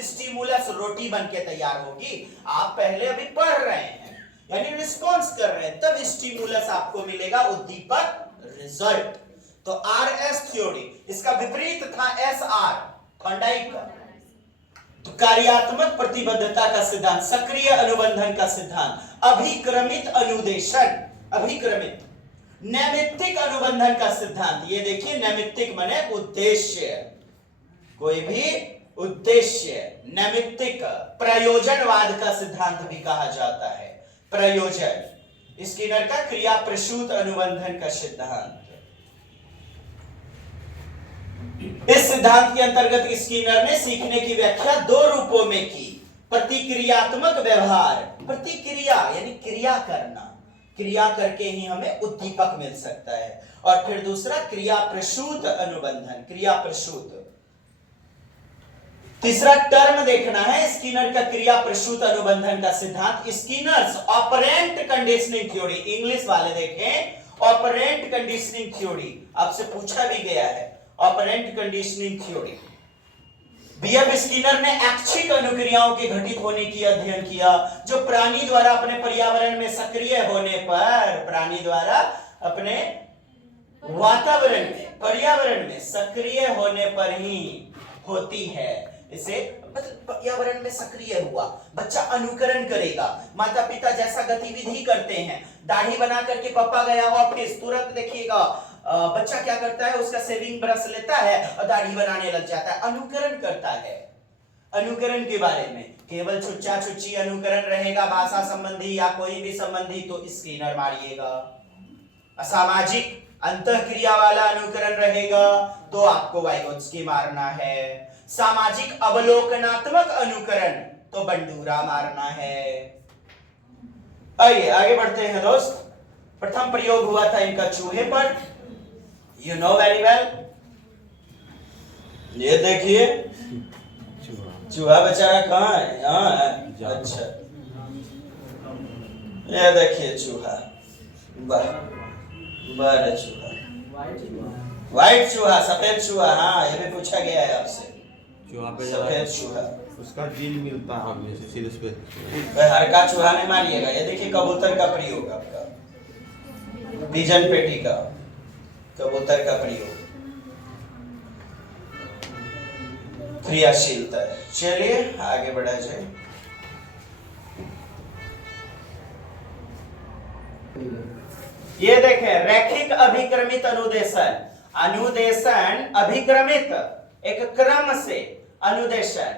स्टिमुलस रोटी बन के तैयार होगी। आप पहले अभी पढ़ रहे हैं यानी रिस्पॉन्स कर रहे हैं, तब स्टिमुलस आपको मिलेगा, उद्दीपक रिजल्ट। तो RS थ्योरी, इसका विपरीत था SR थॉर्नडाइक का। तो कार्यात्मक प्रतिबद्धता का सिद्धांत, सक्रिय अनुबंधन का सिद्धांत, अभिक्रमित अनुदेशन, अभिक्रमित, नैमित्तिक अनुबंधन का सिद्धांत। ये देखिए, नैमित्तिक माने उद्देश्य, कोई भी उद्देश्य, नैमित्तिक, प्रयोजनवाद का सिद्धांत भी कहा जाता है, प्रयोजन। स्किनर का क्रिया प्रसूत अनुबंधन का सिद्धांत। इस सिद्धांत के अंतर्गत स्किनर ने सीखने की व्याख्या दो रूपों में की। प्रतिक्रियात्मक व्यवहार, प्रतिक्रिया यानी क्रिया करना, क्रिया करके ही हमें उद्दीपक मिल सकता है। और फिर दूसरा क्रिया प्रसूत अनुबंधन, क्रिया प्रसूत। तीसरा टर्म देखना है स्किनर का क्रिया प्रसूत अनुबंधन का सिद्धांत, Skinner's operant conditioning theory. English वाले देखें, ऑपरेंट कंडीशनिंग थ्योरी, आपसे पूछा भी गया है, operant conditioning theory. BF Skinner ने ऐच्छिक अनुक्रियाओं के घटित होने की अध्ययन किया, जो प्राणी द्वारा अपने पर्यावरण में सक्रिय होने पर, प्राणी द्वारा अपने वातावरण में, पर्यावरण में सक्रिय होने पर ही होती है। इसे मतलब पर्यावरण में सक्रिय हुआ, बच्चा अनुकरण करेगा, माता पिता जैसा गतिविधि करते हैं, दाढ़ी बना करके पापा गया ऑफिस, तुरंत देखिएगा बच्चा क्या करता है, उसका सेविंग ब्रश लेता है और दाढ़ी बनाने लग जाता है, अनुकरण करता है। अनुकरण के बारे में केवल छुच्चा छुच्ची अनुकरण रहेगा, भाषा संबंधी या कोई भी संबंधी, तो स्किनर मारिएगा। असामाजिक अंतःक्रिया वाला अनुकरण रहेगा तो आपको वाइगोत्स्की मारना है। सामाजिक अवलोकनात्मक अनुकरण तो बंडूरा मारना है। आइए आगे बढ़ते हैं दोस्त। प्रथम प्रयोग हुआ था इनका चूहे पर, यू नो वेरी वेल। ये देखिए चूहा बेचारा कहाँ है? यहाँ है। अच्छा, ये देखिए चूहा, बड़ा चूहा, व्हाइट चूहा, सफेद चूहा। हाँ, ये भी पूछा गया है आपसे, चूहा पे सफेद चूहा, उसका जीन मिलता है सीरीज पे। हर का चूहा नहीं मारिएगा। ये देखिए कबूतर का प्रयोग आपका, पिजन पेटी का, कबूतर का प्रयोग क्रियाशीलता है। चलिए आगे बढ़ा जाए। ये देखें, रैखिक अभिक्रमित अनुदेशन। अनुदेशन अभिक्रमित, एक क्रम से अनुदेशन।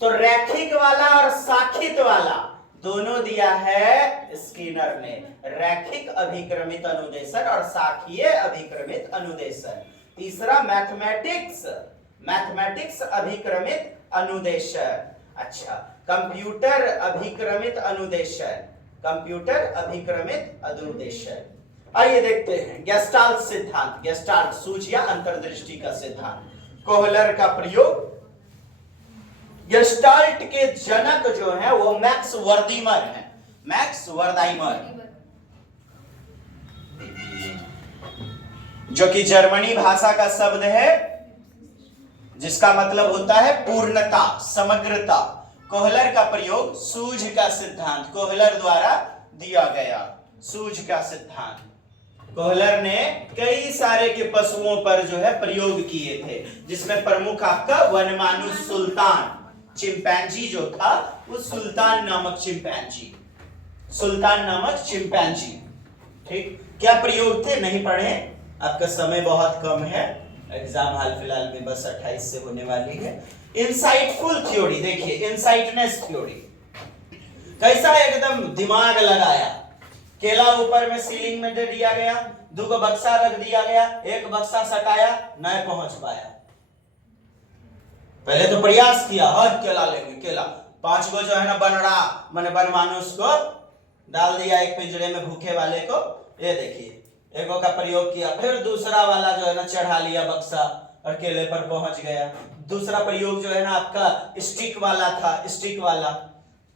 तो रैखिक वाला और साखित वाला दोनों दिया है स्किनर ने। रैखिक अभिक्रमित अनुदेशन और साखीय अभिक्रमित अनुदेशन। तीसरा मैथमेटिक्स, मैथमेटिक्स अभिक्रमित अनुदेशन। अच्छा, कंप्यूटर अभिक्रमित अनुदेशन, कंप्यूटर अभिक्रमित अनुदेशन। आइए देखते हैं गेस्टाल्ट सिद्धांत। गेस्टाल्ट सूझ या अंतर्दृष्टि का सिद्धांत। कोहलर का प्रयोग। गेस्टाल्ट के जनक जो है वो मैक्स वर्दीमर है। मैक्स वर्दाइमर, जो कि जर्मनी भाषा का शब्द है जिसका मतलब होता है पूर्णता, समग्रता। कोहलर का प्रयोग सूझ का सिद्धांत, कोहलर द्वारा दिया गया सूझ का सिद्धांत। कोहलर ने कई सारे के पशुओं पर जो है प्रयोग किए थे, जिसमें प्रमुख आपका वनमानुष सुल्तान, चिंपैंजी जो था वो सुल्तान नामक चिंपैंजी, सुल्तान नामक चिंपैंजी। ठीक, क्या प्रयोग थे नहीं पढ़े, आपका समय बहुत कम है, एग्जाम हाल फिलहाल में बस 28 से होने वाली है। इंसाइटफुल थ्योरी देखिए, इंसाइटनेस थ्योरी कैसा एकदम दिमाग लगाया। केला ऊपर में सीलिंग में दे दिया गया, दो बक्सा रख दिया गया, एक बक्सा सटाया, नहीं पहुंच पाया। पहले तो प्रयास किया, हर केला लेंगे केला, 5 गो जो है ना बनरा माने बनमानुष को डाल दिया एक पिंजरे में, भूखे वाले को। ये देखिए एगो का प्रयोग किया, फिर दूसरा वाला जो है ना चढ़ा लिया बक्सा और केले पर पहुंच गया। दूसरा प्रयोग जो है ना आपका स्टिक वाला था, स्टिक वाला,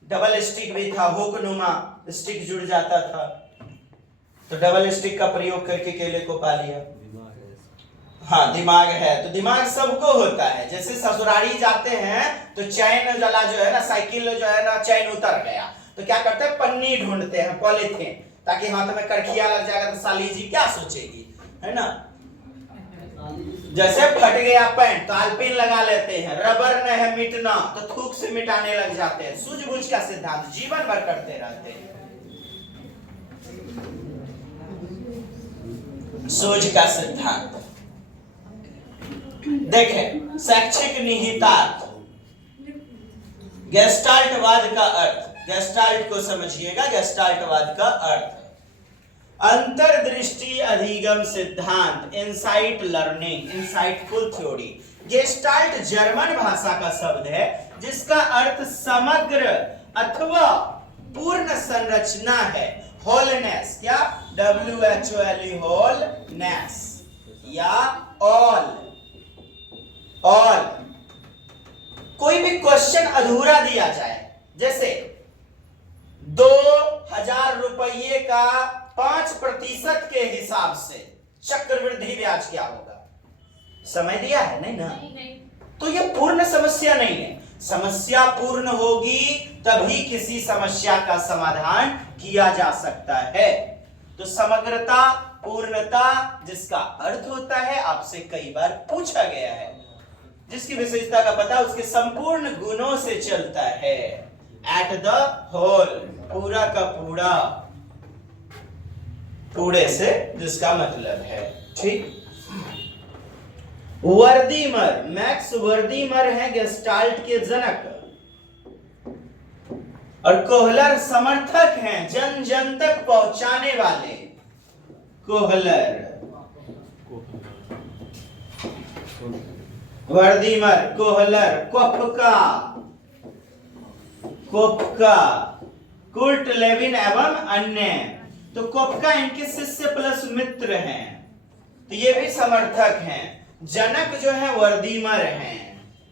डबल स्टिक भी था, हुक नुमा स्टिक जुड़ जाता था, तो डबल स्टिक का प्रयोग करके केले को पा लिया। हाँ दिमाग है, तो दिमाग सबको होता है। जैसे ससुरारी जाते हैं तो चैन जला जो है ना, साइकिल जो है ना चैन उतर गया तो क्या करते हैं, पन्नी ढूंढते हैं, पॉलीथीन, ताकि हाथ में करखिया लग जाएगा तो साली जी क्या सोचेगी, है ना। जैसे फट गया पैंट तो अल्पिन लगा लेते हैं, रबर न है मिटना तो थूक से मिटाने लग जाते हैं। सूझबूझ का सिद्धांत जीवन भर करते रहते हैं। सूझ का सिद्धांत देखें, शैक्षिक निहितार्थ, गेस्टाल्टवाद का अर्थ, गेस्टाल्ट को समझिएगा, गेस्टाल्टवाद का अर्थ अंतर्दृष्टि अधिगम सिद्धांत, insight learning, insightful theory. Gestalt German भाषा का शब्द है जिसका अर्थ समग्र अथवा पूर्ण संरचना है। होलनेस, क्या WHOLE, होलनेस या ऑल। ऑल, कोई भी क्वेश्चन अधूरा दिया जाए, जैसे 2000 रुपये का 5% के हिसाब से चक्रवृद्धि ब्याज क्या होगा, समय दिया है नहीं ना, तो यह पूर्ण समस्या नहीं है। समस्या पूर्ण होगी तभी किसी समस्या का समाधान किया जा सकता है। तो समग्रता, पूर्णता जिसका अर्थ होता है आपसे कई बार पूछा गया है, जिसकी विशेषता का पता उसके संपूर्ण गुणों से चलता है। एट द होल, पूरा का पूरा, पूरे से जिसका मतलब है। ठीक, वर्दीमर, मैक्स वर्दीमर है गेस्टाल्ट के जनक, और कोहलर समर्थक हैं, जन जन तक पहुंचाने वाले। Kohler, Wertheimer, Kohler, Koffka, Koffka, Kurt Lewin एवं अन्य। तो कोपका इनके शिष्य प्लस मित्र हैं, तो ये भी समर्थक हैं। जनक जो है वर्दीमर हैं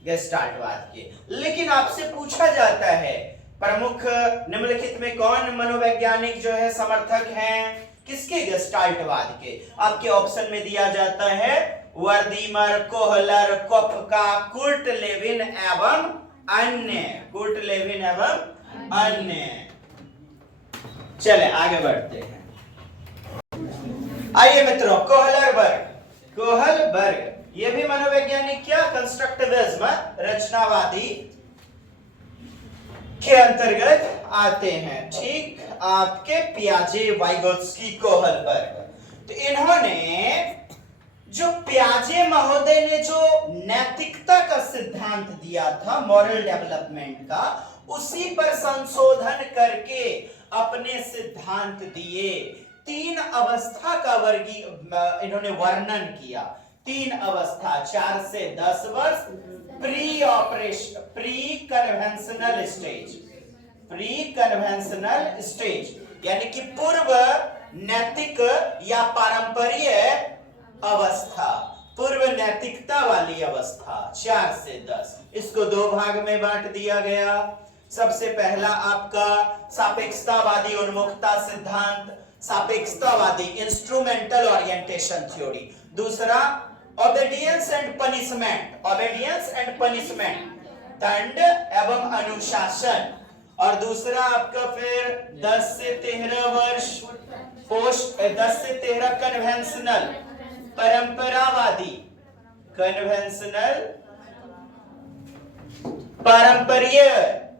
गेस्टाल्टवाद के। लेकिन आपसे पूछा जाता है प्रमुख निम्नलिखित में कौन मनोवैज्ञानिक जो है समर्थक हैं किसके, गेस्टाल्टवाद के। आपके ऑप्शन में दिया जाता है वर्दीमर, कोहलर, कोपका, कुर्ट लेविन एवं अन्य, कुर्ट लेविन एवं अन्य। चले आगे बढ़ते हैं। आइए मित्रों, कोहलबर्ग ये भी मनोवैज्ञानिक क्या कंस्ट्रक्टिविज्म रचनावादी के अंतर्गत आते हैं। ठीक, आपके पियाजे, वाइगोत्स्की, कोहलबर्ग। तो इन्होंने जो पियाजे महोदय ने जो नैतिकता का सिद्धांत दिया था, मॉरल डेवलपमेंट का, उसी पर संशोधन करके अपने सिद्धांत दिए। 3 अवस्था का इन्होंने वर्णन किया। 3 अवस्था, 4 से 10 वर्ष, प्री कन्वेंशनल स्टेज, यानी कि पूर्व नैतिक या पारंपरिक अवस्था, पूर्व नैतिकता वाली अवस्था 4 से 10। इसको 2 भाग में बांट दिया गया। सबसे पहला आपका सापेक्षतावादी उन्मुखता सिद्धांत, सापेक्षतावादी इंस्ट्रूमेंटल ओरिएंटेशन थ्योरी। दूसरा ओबेडियंस एंड पनिशमेंट, दंड एवं अनुशासन। और दूसरा आपका फिर 10 से 13 वर्ष 10 से 13 कन्वेंशनल, परंपरावादी, पारंपरिक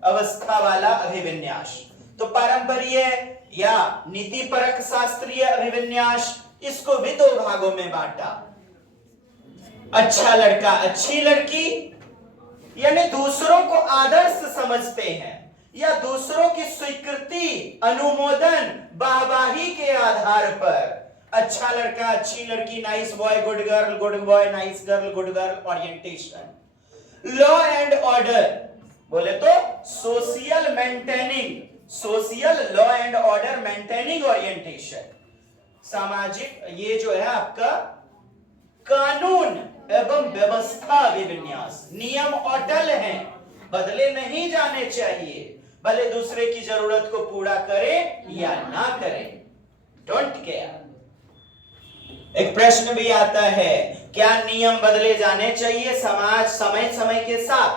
अवस्था वाला अभिविन्यास। तो पारंपरिक या नीतिपरक शास्त्रीय अभिविन्यास, इसको भी 2 भागों में बांटा। अच्छा लड़का, अच्छी लड़की, यानी दूसरों को आदर्श समझते हैं या दूसरों की स्वीकृति, अनुमोदन, वाहवाही के आधार पर अच्छा लड़का, अच्छी लड़की, nice boy, good girl, good boy, nice girl, good girl orientation. Law and order बोले तो social law and order maintaining orientation, सामाजिक, ये जो है आपका कानून एवं व्यवस्था अभिविन्यास। नियम अटल हैं, बदले नहीं जाने चाहिए, भले दूसरे की जरूरत को पूरा करें या ना करें, डोंट केयर। एक प्रश्न भी आता है, क्या नियम बदले जाने चाहिए समाज समय समय के साथ?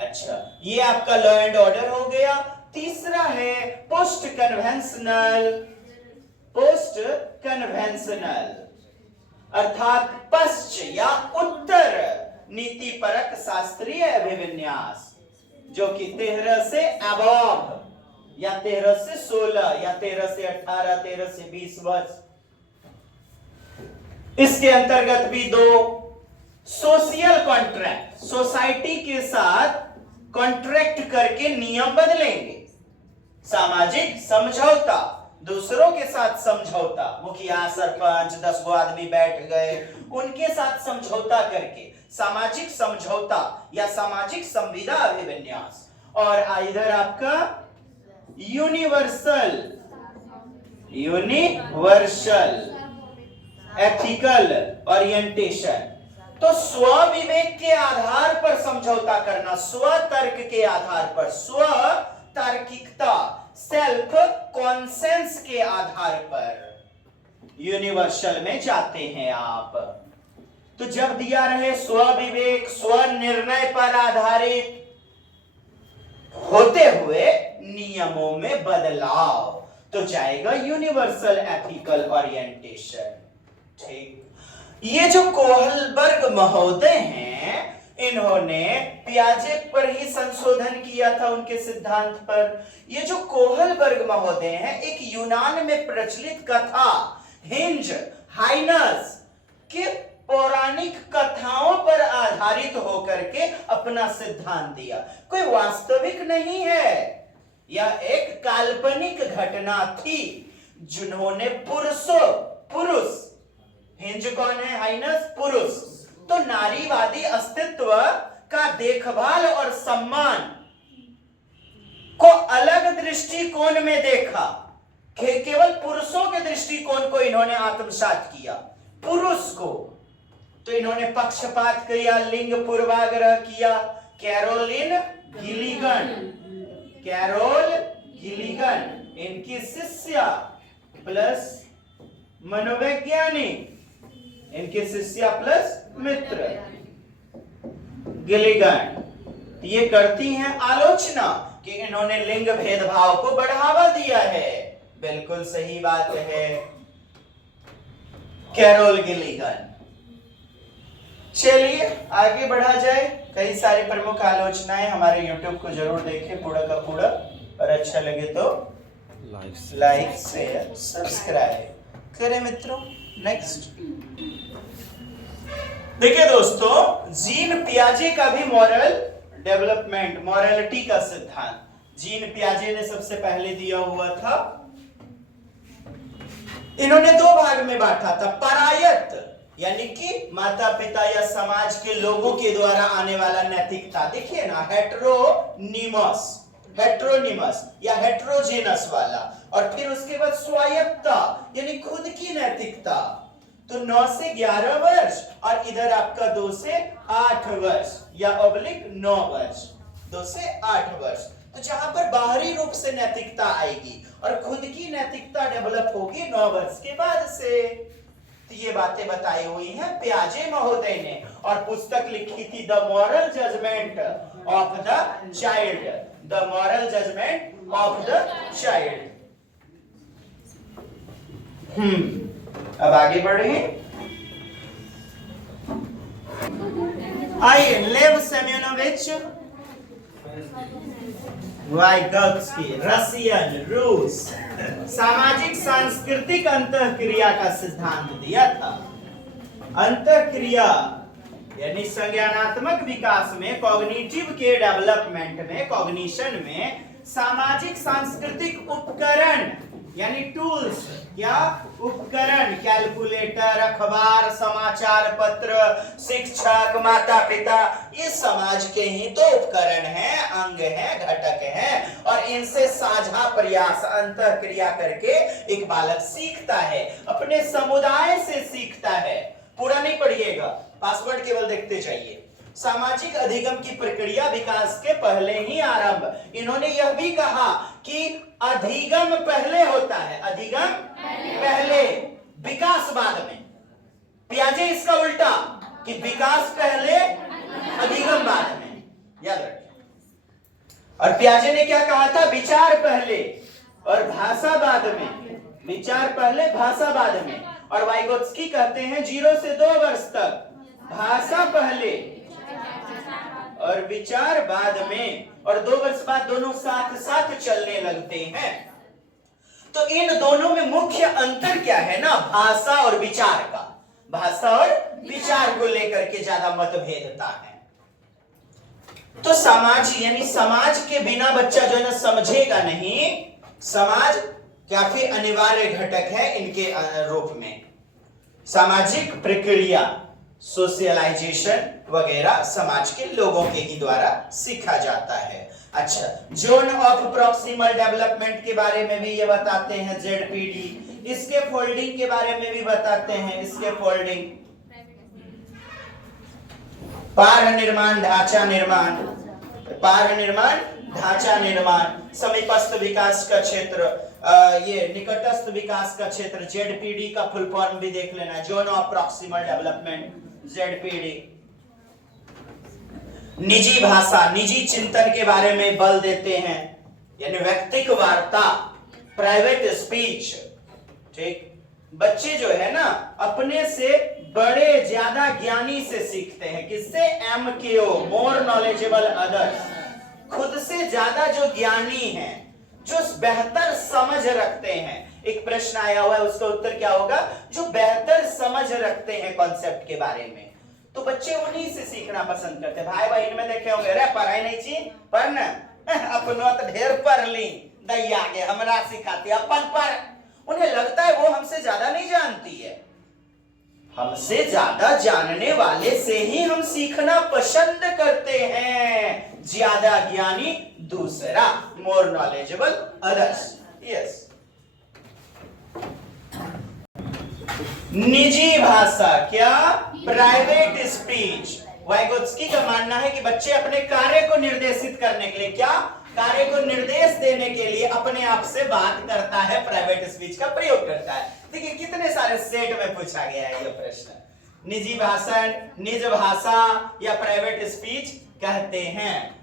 अच्छा, ये आपका लॉ एंड ऑर्डर हो गया। तीसरा है पोस्ट कन्वेंशनल, अर्थात पश्चिम या उत्तर नीतिपरक शास्त्रीय अभिविन्यास, जो कि 13 से अबव या 13 से 16 या 13 से 18, 13 से 20 वर्ष। इसके अंतर्गत भी 2 सोशल कॉन्ट्रैक्ट, सोसाइटी के साथ कॉन्ट्रैक्ट करके नियम बदलेंगे। सामाजिक समझौता, दूसरों के साथ समझौता, मुखिया, सरपंच, 10 गो आदमी बैठ गए, उनके साथ समझौता करके सामाजिक समझौता या सामाजिक संविदा अभिविन्यास। और इधर आपका यूनिवर्सल एथिकल ओरिएंटेशन। तो स्व विवेक के आधार पर समझौता करना, स्व तर्क के आधार पर, स्व तार्किकता, सेल्फ कॉन्सेंस के आधार पर यूनिवर्सल में जाते हैं आप। तो जब दिया रहे स्व विवेक, स्व निर्णय पर आधारित होते हुए नियमों में बदलाव, तो जाएगा यूनिवर्सल एथिकल ओरिएंटेशन। ठीक, ये जो कोहलबर्ग महोदय हैं, इन्होंने पियाजे पर ही संशोधन किया था उनके सिद्धांत पर। ये जो कोहलबर्ग महोदय हैं, एक यूनान में प्रचलित कथा हिंज हाइनस के पौराणिक कथाओं पर आधारित होकर के अपना सिद्धांत दिया। कोई वास्तविक नहीं है, यह एक काल्पनिक घटना थी जिन्होंने पुरुष, हिंज कौन है? हाइनस, पुरुष। तो नारीवादी अस्तित्व का देखभाल और सम्मान को अलग दृष्टिकोण में देखा, केवल पुरुषों के दृष्टिकोण को इन्होंने आत्मसात किया, पुरुष को। तो इन्होंने पक्षपात किया, लिंग पूर्वाग्रह किया। कैरोल गिलिगन इनकी शिष्या प्लस मनोवैज्ञानिक, इनके शिष्या प्लस मित्र गिलिगन, ये करती हैं आलोचना कि इन्होंने लिंग भेदभाव को बढ़ावा दिया है। बिल्कुल सही बात है। Carol Gilligan. चलिए आगे बढ़ा जाए। कई सारी प्रमुख आलोचनाएं, हमारे YouTube को जरूर देखें पूरा का पूरा, और अच्छा लगे तो लाइक शेयर सब्सक्राइब करें मित्रों। नेक्स्ट देखिए दोस्तों, जीन पियाजे का भी मॉरल डेवलपमेंट, मॉरलिटी का सिद्धांत जीन पियाजे ने सबसे पहले दिया हुआ था। इन्होंने दो भाग में बांटा था। परायत यानी कि माता पिता या समाज के लोगों के द्वारा आने वाला नैतिकता, देखिए ना, हेट्रोनिमस या हेट्रोजेनस वाला, और फिर उसके बाद स्वायत्ता यानी खुद की नैतिकता। तो 9 से 11 वर्ष, और इधर आपका 2 से 8 वर्ष या ऑब्लिक 9 वर्ष, 2 से 8 वर्ष। तो जहां पर बाहरी रूप से नैतिकता आएगी और खुद की नैतिकता डेवलप होगी 9 वर्ष के बाद से। तो ये बातें बताई हुई हैं पियाजे महोदय ने, और पुस्तक लिखी थी the moral judgement of the child, the moral judgement of the child. अब आगे बढ़े। आइए, लेव सेमेनोविच वाइगोत्स्की, रशियन, रूस, सामाजिक सांस्कृतिक अंतःक्रिया का सिद्धांत दिया था। अंतःक्रिया यानी संज्ञानात्मक विकास में, कॉग्निटिव के डेवलपमेंट में, कॉग्निशन में सामाजिक सांस्कृतिक उपकरण यानी टूल्स, क्या उपकरण, कैलकुलेटर, अखबार, समाचार पत्र, शिक्षक, माता पिता, ये समाज के ही तो उपकरण हैं, अंग हैं, घटक हैं, और इनसे साझा प्रयास अंतःक्रिया करके एक बालक सीखता है, अपने समुदाय से सीखता है। पूरा नहीं पढ़िएगा, पासवर्ड केवल देखते जाइए। सामाजिक अधिगम की प्रक्रिया विकास के पहले ही आरंभ। इन्होंने यह भी कहा कि अधिगम पहले होता है, अधिगम पहले, विकास बाद में। पियाजे इसका उल्टा, कि विकास पहले, अधिगम बाद में, याद रखिए। और पियाजे ने क्या कहा था? विचार पहले और भाषा बाद में, विचार पहले भाषा बाद में। और वाइगोत्स्की कहते हैं 0 से 2 वर्ष तक भाषा पहले और विचार बाद में, और 2 वर्ष बाद दोनों साथ साथ चलने लगते हैं। तो इन दोनों में मुख्य अंतर क्या है ना? भाषा और विचार का, भाषा और विचार को लेकर के ज्यादा मतभेदता है। तो समाज यानी समाज के बिना बच्चा जो है ना समझेगा नहीं। समाज काफी अनिवार्य घटक है इनके रूप में। सामाजिक प्रक्रिया, सोशलाइजेशन वगैरह समाज के लोगों के ही द्वारा सीखा जाता है। अच्छा, जोन ऑफ प्रॉक्सिमल डेवलपमेंट के बारे में भी ये बताते हैं, जेडपीडी। इसके फोल्डिंग के बारे में भी बताते हैं, इसके फोल्डिंग, पार्ह निर्माण, ढांचा निर्माण, पार्ह निर्माण, ढांचा निर्माण, समीपस्थ विकास का क्षेत्र, ये निकटस्थ विकास का क्षेत्र, जेडपीडी का फुल फॉर्म भी देख लेना, zone of proximal development, ZPD. निजी भाषा, निजी चिंतन के बारे में बल देते हैं, यानी व्यक्तिक वार्ता, प्राइवेट स्पीच। ठीक, बच्चे जो है ना अपने से बड़े ज्यादा ज्ञानी से सीखते हैं। किससे? MKO, more knowledgeable others. खुद से ज्यादा जो ज्ञानी हैं, जो बेहतर समझ रखते हैं। एक प्रश्न आया हुआ है, उसका उत्तर क्या होगा? जो बेहतर समझ रखते हैं कॉन्सेप्ट के बारे में। तो बच्चे उन्हीं से सीखना पसंद करते हैं। भाई बहन में देखे होंगे, अरे पढ़ाई नहीं चाहिए पढ़ना, अपनों तो ढेर पढ़ ली, दैया के हमरा सिखाती अपन पर। उन्हें लगता है वो हमसे ज्यादा नहीं जानती है। हमसे ज्यादा जानने वाले से ही हम सीखना पसंद करते हैं। ज्यादा ज्ञानी दूसरा, मोर नॉलेजेबल अदर्स। यस। निजी भाषा, क्या? Private speech. वाइगोत्स्की का मानना है कि बच्चे अपने कार्य को निर्देशित करने के लिए, क्या? कार्य को निर्देश देने के लिए अपने आप से बात करता है, प्राइवेट स्पीच का प्रयोग करता है। देखिए कितने सारे सेट में पूछा गया है यह प्रश्न। निजी भाषण, निज भाषा या प्राइवेट स्पीच कहते हैं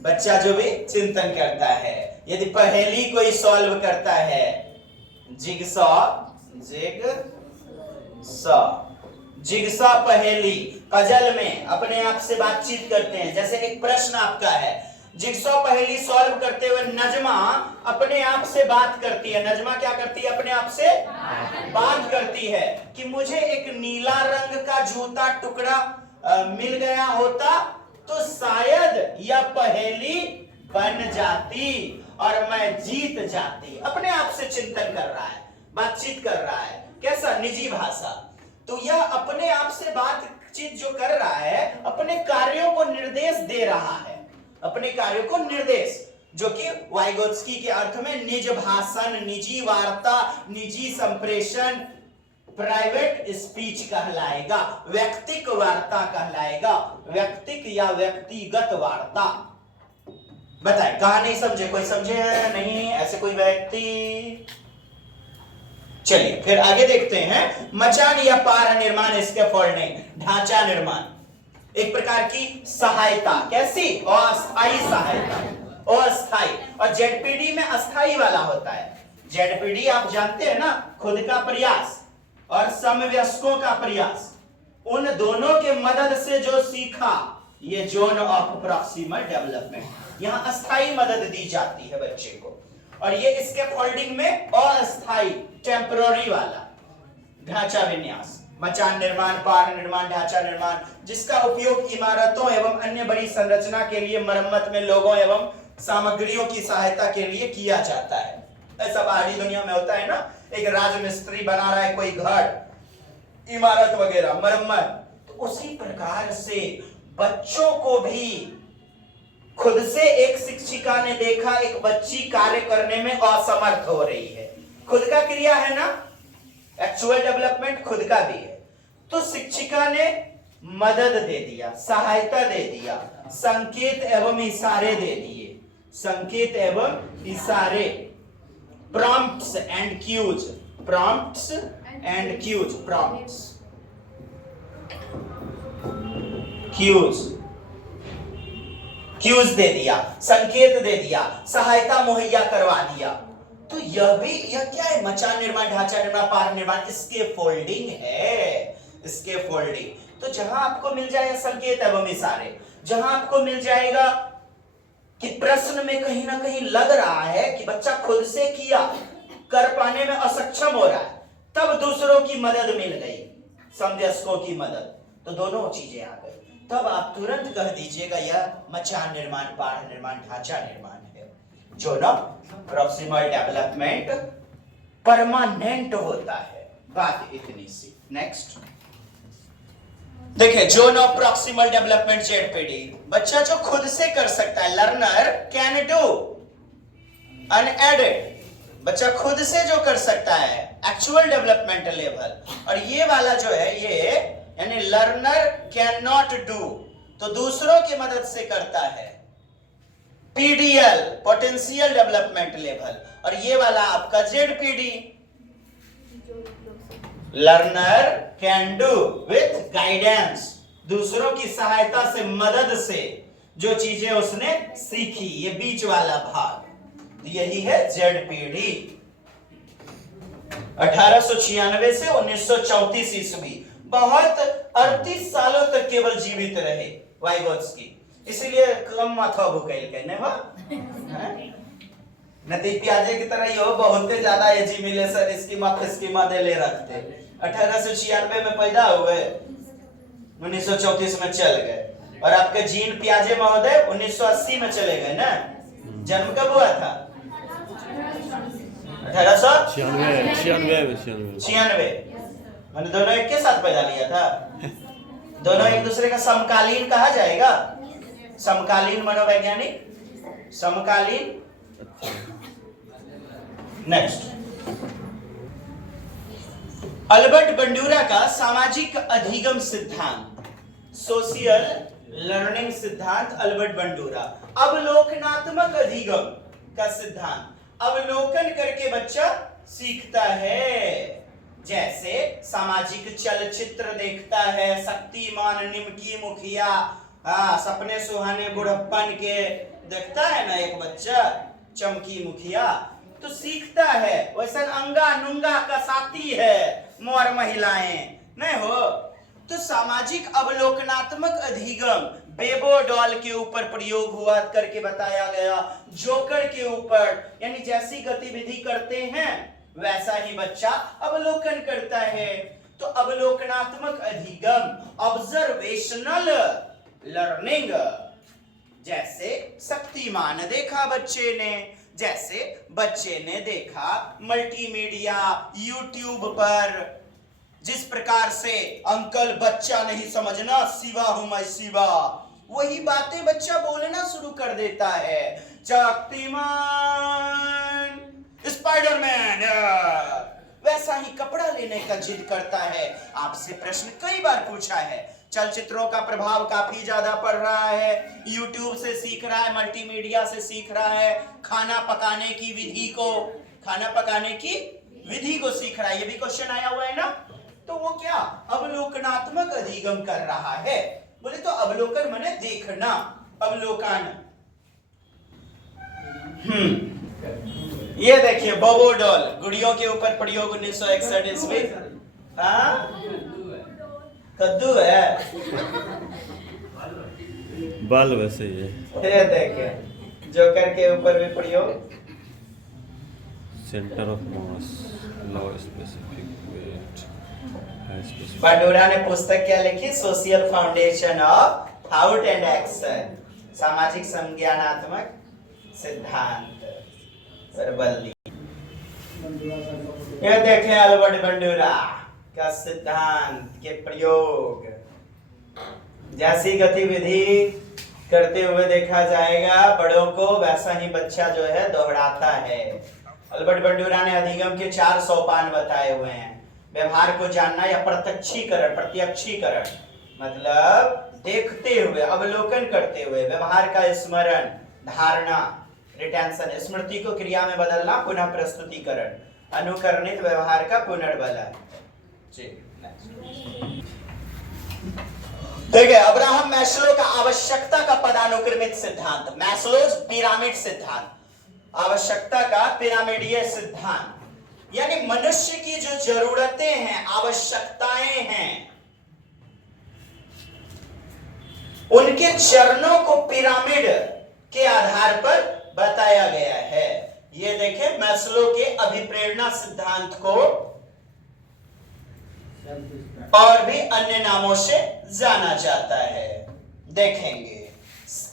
बच्चा जो भी चिंतन करता है। यदि पहेली कोई सॉल्व करता है, जिगसॉ, जिग सा। जिगसा पहेली, पजल में अपने आप से बातचीत करते हैं। जैसे एक प्रश्न आपका है, जिगसा पहेली सॉल्व करते हुए नजमा अपने आप से बात करती है। नजमा क्या करती है? अपने आप से बात करती है कि मुझे एक नीला रंग का जूता टुकड़ा मिल गया होता तो शायद यह पहेली बन जाती और मैं जीत जाती। अपने आप से चिंतन कर रहा है, बातचीत कर रहा है। कैसा? निजी भाषा। तो यह अपने आप से बातचीत जो कर रहा है, अपने कार्यों को निर्देश दे रहा है, अपने कार्यों को निर्देश, जो कि वाइगोत्स्की के अर्थ में निज भाषण, निजी वार्ता, निजी संप्रेषण, प्राइवेट स्पीच कहलाएगा, व्यक्तिक वार्ता कहलाएगा, व्यक्तिक या व्यक्तिगत वार्ता। बताए, कहा नहीं समझे? कोई समझे है? नहीं ऐसे कोई व्यक्ति? चलिए फिर आगे देखते हैं। मचान या पार निर्माण, स्कैफोल्डिंग, ढांचा निर्माण, एक प्रकार की सहायता। कैसी? अस्थाई सहायता, अस्थाई। और जेडपीडी में अस्थाई वाला होता है। जेडपीडी आप जानते हैं ना, खुद का प्रयास और समवयस्कों का प्रयास, उन दोनों के मदद से जो सीखा, ये जोन ऑफ प्रॉक्सिमल डेवलपमेंट। यहां अस्थाई मदद दी जाती है बच्चे को। और ये स्कैफोल्डिंग में अस्थाई, टेम्पररी वाला ढांचा विन्यास, मचान निर्माण, पार निर्माण, ढांचा निर्माण, जिसका उपयोग इमारतों एवं अन्य बड़ी संरचना के लिए, मरम्मत में लोगों एवं सामग्रियों की सहायता के लिए किया जाता है। ऐसा बाहरी दुनिया में होता है ना, एक राजमिस्त्री बना रहा है कोई घर, इमारत वगैरह, मरम्मत। तो उसी प्रकार से बच्चों को भी, खुद से एक शिक्षिका ने देखा एक बच्ची कार्य करने में असमर्थ हो रही है, खुद का क्रिया है ना, एक्चुअल डेवलपमेंट खुद का भी है। तो शिक्षिका ने मदद दे दिया, सहायता दे दिया, संकेत एवं इशारे दे दिए, संकेत एवं इशारे, prompts and cues, prompts and cues, prompts, cues, cues दे दिया, संकेत दे दिया, सहायता मुहैया करवा दिया। तो यह क्या है? मचान निर्माण, ढांचा निर्माण, पार निर्माण, स्कैफोल्डिंग है, स्कैफोल्डिंग। तो जहां आपको मिल जाए संकेत एवं इशारे, जहां आपको मिल जाएगा कि प्रश्न में कहीं ना कहीं लग रहा है कि बच्चा खुद से किया, कर पाने में असक्षम हो रहा है, तब दूसरों की मदद मिल गई, समवयस्कों की मदद, तो दोनों चीजें आ गई। तब आप तुरंत कह दीजिएगा यह मचान निर्माण, पार निर्माण, ढांचा निर्माण है। जो ना प्रॉक्सिमल डेवलपमेंट परमानेंट होता है। बात इतनी सी। नेक्स्ट देखिए, zone of proximal development, ZPD, बच्चा जो खुद से कर सकता है, लर्नर कैन डू अनएडेड, बच्चा खुद से जो कर सकता है, एक्चुअल डेवलपमेंट लेवल। और ये वाला जो है, ये यानी लर्नर कैन नॉट डू, तो दूसरों की मदद से करता है, पीडीएल, पोटेंशियल डेवलपमेंट लेवल। और ये वाला आपका ZPD, learner can do with guidance, दूसरों की सहायता से, मदद से जो चीजें उसने सीखी, ये बीच वाला भाग, यही है जेडपीडी। 1896 से 1934 ईस्वी, बहुत 38 सालों तक केवल जीवित रहे वाइगोत्स्की, इसलिए कम माथा भुकैल के ने नती प्याजे की तरह यो बहुत ज्यादा एजी मिले सर, इसकी माथे स्कीमा दे ले रखते। 1896 में पैदा हुए, 1934 में चल गए। और आपके जीन प्याजे महोदय 1980 में चले गए ना। जन्म कब हुआ था? 1896। मैंने दोनों एक के साथ पैदा लिया था, दोनों एक दूसरे का समकालीन कहा जाएगा, समकालीन मनोवैज्ञानिक, समकालीन। नेक्स्ट, अल्बर्ट बंडूरा का सामाजिक अधिगम सिद्धांत, सोशियल लर्निंग सिद्धांत, अल्बर्ट बंडूरा। अवलोकनात्मक अधिगम का सिद्धांत, अवलोकन करके बच्चा सीखता है। जैसे सामाजिक चलचित्र देखता है, शक्तिमान, निमकी मुखिया, सपने सुहाने बुढ़प्पन के देखता है ना एक बच्चा, चमकी मुखिया, तो सीखता है। वैसा अंगा नुंगा कसाती है मोर महिलाएं नहीं हो। तो सामाजिक अवलोकनात्मक अधिगम बेबो डॉल के ऊपर प्रयोग हुआ करके बताया गया, जोकर के ऊपर, यानी जैसी गतिविधि करते हैं वैसा ही बच्चा अवलोकन करता है। तो अवलोकनात्मक अधिगम, ऑब्जर्वेशनल लर्निंग, जैसे शक्तिमान देखा बच्चे ने, जैसे बच्चे ने देखा मल्टीमीडिया यूट्यूब पर, जिस प्रकार से अंकल बच्चा नहीं समझना शिवा हूं मैं शिवा, वही बातें बच्चा बोलना शुरू कर देता है। शक्तिमान, स्पाइडरमैन, वैसा ही कपड़ा लेने का जिद करता है। आपसे प्रश्न कई बार पूछा है, चलचित्रों का प्रभाव काफी ज्यादा पड़ रहा है, यूट्यूब से सीख रहा है, मल्टीमीडिया से सीख रहा है, खाना पकाने की विधि को सीख रहा है। ये भी क्वेश्चन आया हुआ है ना। तो वो क्या अवलोकनात्मक अधिगम कर रहा है। बोले तो अवलोकन माने देखना, अवलोकन। ये देखिए बोबो डॉल, गुड़ियों के ऊपर प्रयोग 1961 ईस्वी। कद्दू है, बाल वैसे ही है। ये देखिए जोकर के ऊपर भी प्रयोग। Centre of mass, low specific weight, high specific. Bandura ने पुस्तक क्या लिखी? Social foundation of thought and action, सामाजिक संज्ञानात्मक सिद्धांत पर बल दी। ये देखें अल्बर्ट बंडूरा का सिद्धांत के प्रयोग, जैसी गतिविधि करते हुए देखा जाएगा बड़ों को, वैसा ही बच्चा जो है दोहराता है। अल्बर्ट बंडूरा ने अधिगम के 4 सोपान बताए हुए हैं। व्यवहार को जानना या प्रत्यक्षीकरण मतलब देखते हुए, अवलोकन करते हुए, व्यवहार का स्मरण, धारणा, रिटेंशन, स्मृति को क्रिया में बदलना, पुनः प्रस्तुतिकरण, अनुकरणित व्यवहार का पुनर्बलन। देखिए अब्राहम मैस्लो का आवश्यकता का पदानुक्रमित सिद्धांत, मैस्लोज पिरामिड सिद्धांत, आवश्यकता का पिरामिडीय सिद्धांत, यानी मनुष्य की जो जरूरतें हैं, आवश्यकताएं हैं, उनके चरणों को पिरामिड के आधार पर बताया गया है। ये देखें मैस्लो के अभिप्रेरणा सिद्धांत को और भी अन्य नामों से जाना जाता है, देखेंगे।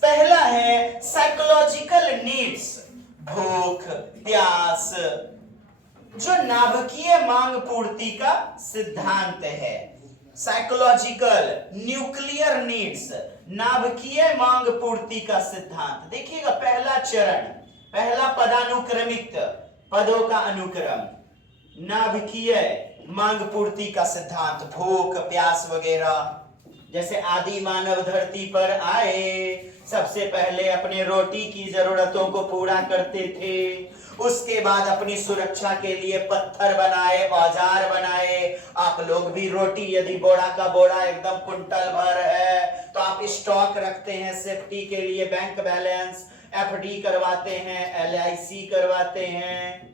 पहला है साइकोलॉजिकल नीड्स, भूख प्यास, जो नाभिकीय मांग पूर्ति का सिद्धांत है। साइकोलॉजिकल न्यूक्लियर नीड्स, नाभिकीय मांग पूर्ति का सिद्धांत। देखिएगा पहला चरण, पहला पदानुक्रमित, पदों का अनुक्रम, नाभिकीय मांग पूर्ति का सिद्धांत, भूख प्यास वगैरह। जैसे आदि मानव धरती पर आए, सबसे पहले अपने रोटी की जरूरतों को पूरा करते थे, उसके बाद अपनी सुरक्षा के लिए पत्थर बनाए, औजार बनाए। आप लोग भी रोटी, यदि बोरा का बोरा एकदम कुंटल भर है तो आप स्टॉक रखते हैं सेफ्टी के लिए, बैंक बैलेंस, एफडी करवाते हैं, एलआईसी करवाते हैं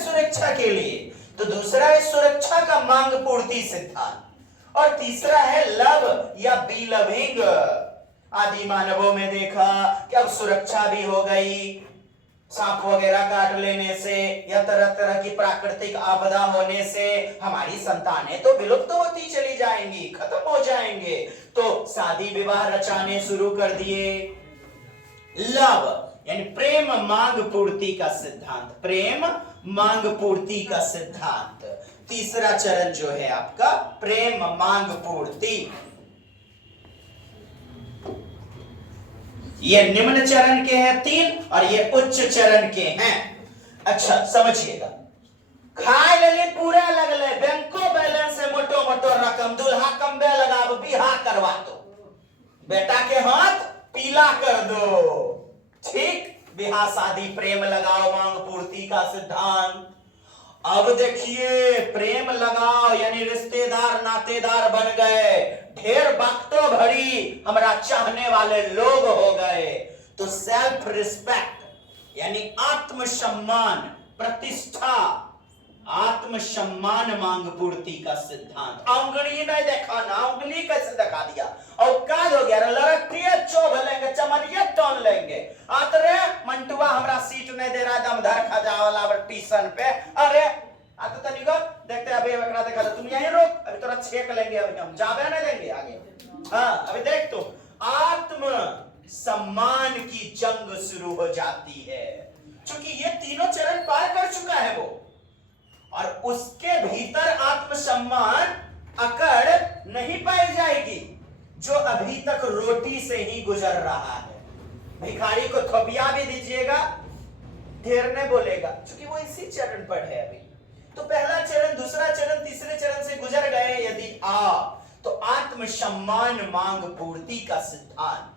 सुरक्षा के लिए। तो दूसरा है सुरक्षा का मांग पूर्ति सिद्धांत, और तीसरा है लव या बी लविंग। आदि मानवों में देखा कि अब सुरक्षा भी हो गई, सांप वगैरह काट लेने से या तरह तरह की प्राकृतिक आपदा होने से हमारी संतानें तो विलुप्त होती चली जाएंगी, खत्म हो जाएंगे, तो शादी विवाह रचाने शुरू कर दिए। लव यानी प्रेम मांग पूर्ति का सिद्धांत, प्रेम मांग पूर्ति का सिद्धांत। तीसरा चरण जो है आपका प्रेम मांग पूर्ति। ये निम्न चरण के हैं 3 और ये उच्च चरण के हैं। अच्छा समझिएगा, खाए लगे पूरा लगले, बैंको बैलेंस है मोटो मोटो रकम, दुल्हा कम्बे लगाब, बिहा करवा दो, बेटा के हाथ पीला कर दो, ठीक, बिहा शादी प्रेम लगाओ, मांग पूर्ति का सिद्धांत। अब देखिए प्रेम लगाओ यानी रिश्तेदार नातेदार बन गए, ढेर वक्तों भरी हमरा चाहने वाले लोग हो गए, तो सेल्फ रिस्पेक्ट यानी आत्मसम्मान, प्रतिष्ठा, आत्मसम्मान मांग पूर्ति का सिद्धांत। उंगली नहीं दिखाना, उंगली कैसे दिखा दिया? औकात हो गया, लड़किए चोभ लेंगे, चमरिए टोन लेंगे। आतरे मंटुआ हमरा सीट नहीं दे रहा, दमधर खजा वाला स्टेशन पे। अरे आते तो निको, देखते अभी एकरा देखा, तुम यहीं रुक, अभी तोरा छेक लेंगे, अभी हम जावे नहीं देंगे आगे। हाँ अभी देख, तो आत्म सम्मान की जंग शुरू हो जाती है, क्योंकि ये तीनों चरण पार कर चुका है वो, और उसके भीतर आत्मसम्मान अकड़ नहीं पाई जाएगी जो अभी तक रोटी से ही गुजर रहा है। भिखारी को थोपिया भी दीजिएगा, ढेर नहीं बोलेगा, क्योंकि वो इसी चरण पर है अभी। तो पहला चरण, दूसरा चरण, तीसरे चरण से गुजर गए यदि तो आत्मसम्मान मांग पूर्ति का सिद्धांत।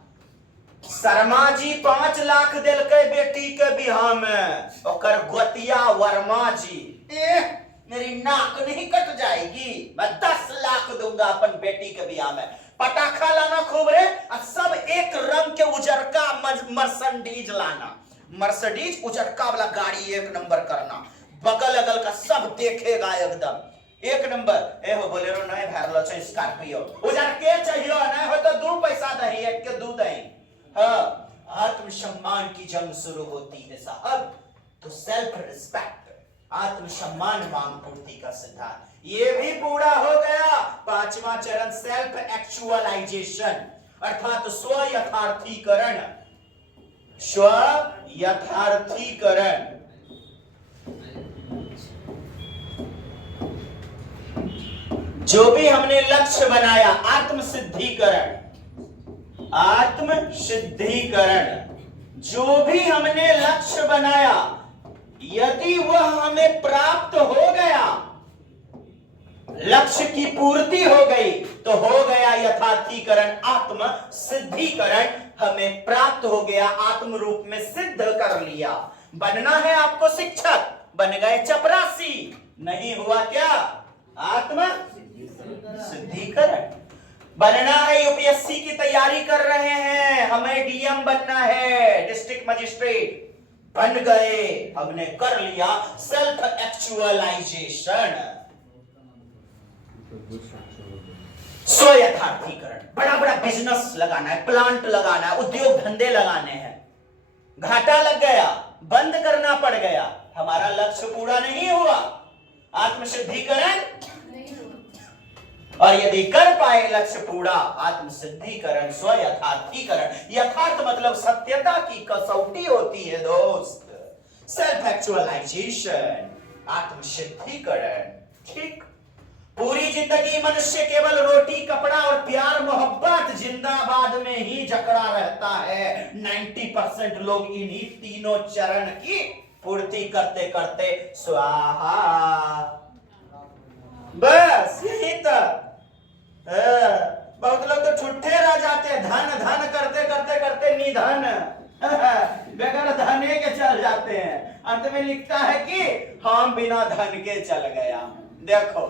शर्मा जी 5 लाख दिलके बेटी के बिहार में, और गोतिया वर्मा जी मेरी नाक नहीं कट जाएगी, मैं 10 लाख दूंगा अपन बेटी के बिहार में। पटाखा लाना खूब रे, और सब एक रंग के उजरका मर्सिडीज लाना, मर्सिडीज उजरका वाला गाड़ी एक नंबर करना, बगल अगल का सब देखेगा एकदम एक नंबर। ए हो बोलेरो नहीं भरलो छै, स्कॉर्पियो उजर के चाहिए, नहीं हो तो 2 पैसा दही, एक के 2 दही। हाँ, आत्मसम्मान की जंग शुरू होती है साहब। तो सेल्फ रिस्पेक्ट, आत्मसम्मान मांग पूर्ति का सिद्धांत ये भी पूरा हो गया। 5वां चरण सेल्फ एक्चुअलाइजेशन, अर्थात स्व यथार्थीकरण। स्व यथार्थीकरण, जो भी हमने लक्ष्य बनाया, आत्म सिद्धिकरण, आत्म सिद्धिकरण, जो भी हमने लक्ष्य बनाया यदि वह हमें प्राप्त हो गया, लक्ष्य की पूर्ति हो गई, तो हो गया यथार्थीकरण, आत्म सिद्धिकरण, हमें प्राप्त हो गया, आत्म रूप में सिद्ध कर लिया। बनना है आपको शिक्षक, बन गए चपरासी, नहीं हुआ क्या? आत्म सिद्धिकरण। बनना है यूपीएससी की तैयारी कर रहे हैं, हमें डीएम बनना है, डिस्ट्रिक्ट मजिस्ट्रेट, बन गए, हमने कर लिया सेल्फ एक्चुअलाइजेशन, स्व यथार्थीकरण। बड़ा बड़ा बिजनेस लगाना है, प्लांट लगाना है, उद्योग धंधे लगाने हैं, घाटा लग गया, बंद करना पड़ गया, हमारा लक्ष्य पूरा नहीं हुआ, आत्मसिद्धिकरण। और यदि कर पाए लक्ष्य पूरा, आत्मसिद्धिकरण, स्व यथार्थीकरण। यथार्थ मतलब सत्यता की कसौटी होती है दोस्त, सेल्फ एक्चुअलाइजेशन, आत्मसिद्धिकरण। ठीक, पूरी जिंदगी मनुष्य केवल रोटी, कपड़ा और प्यार मोहब्बत जिंदाबाद में ही जकड़ा रहता है। 90% लोग इन्हीं तीनों चरण की पूर्ति करते करते स्वाहा, बस यही तक। बहुत लोग तो ठुट्ठे रह जाते हैं, धन धन करते करते करते निधन, बगैर धने के चल जाते हैं। अंत में लिखता है कि हम बिना धन के चल गया। देखो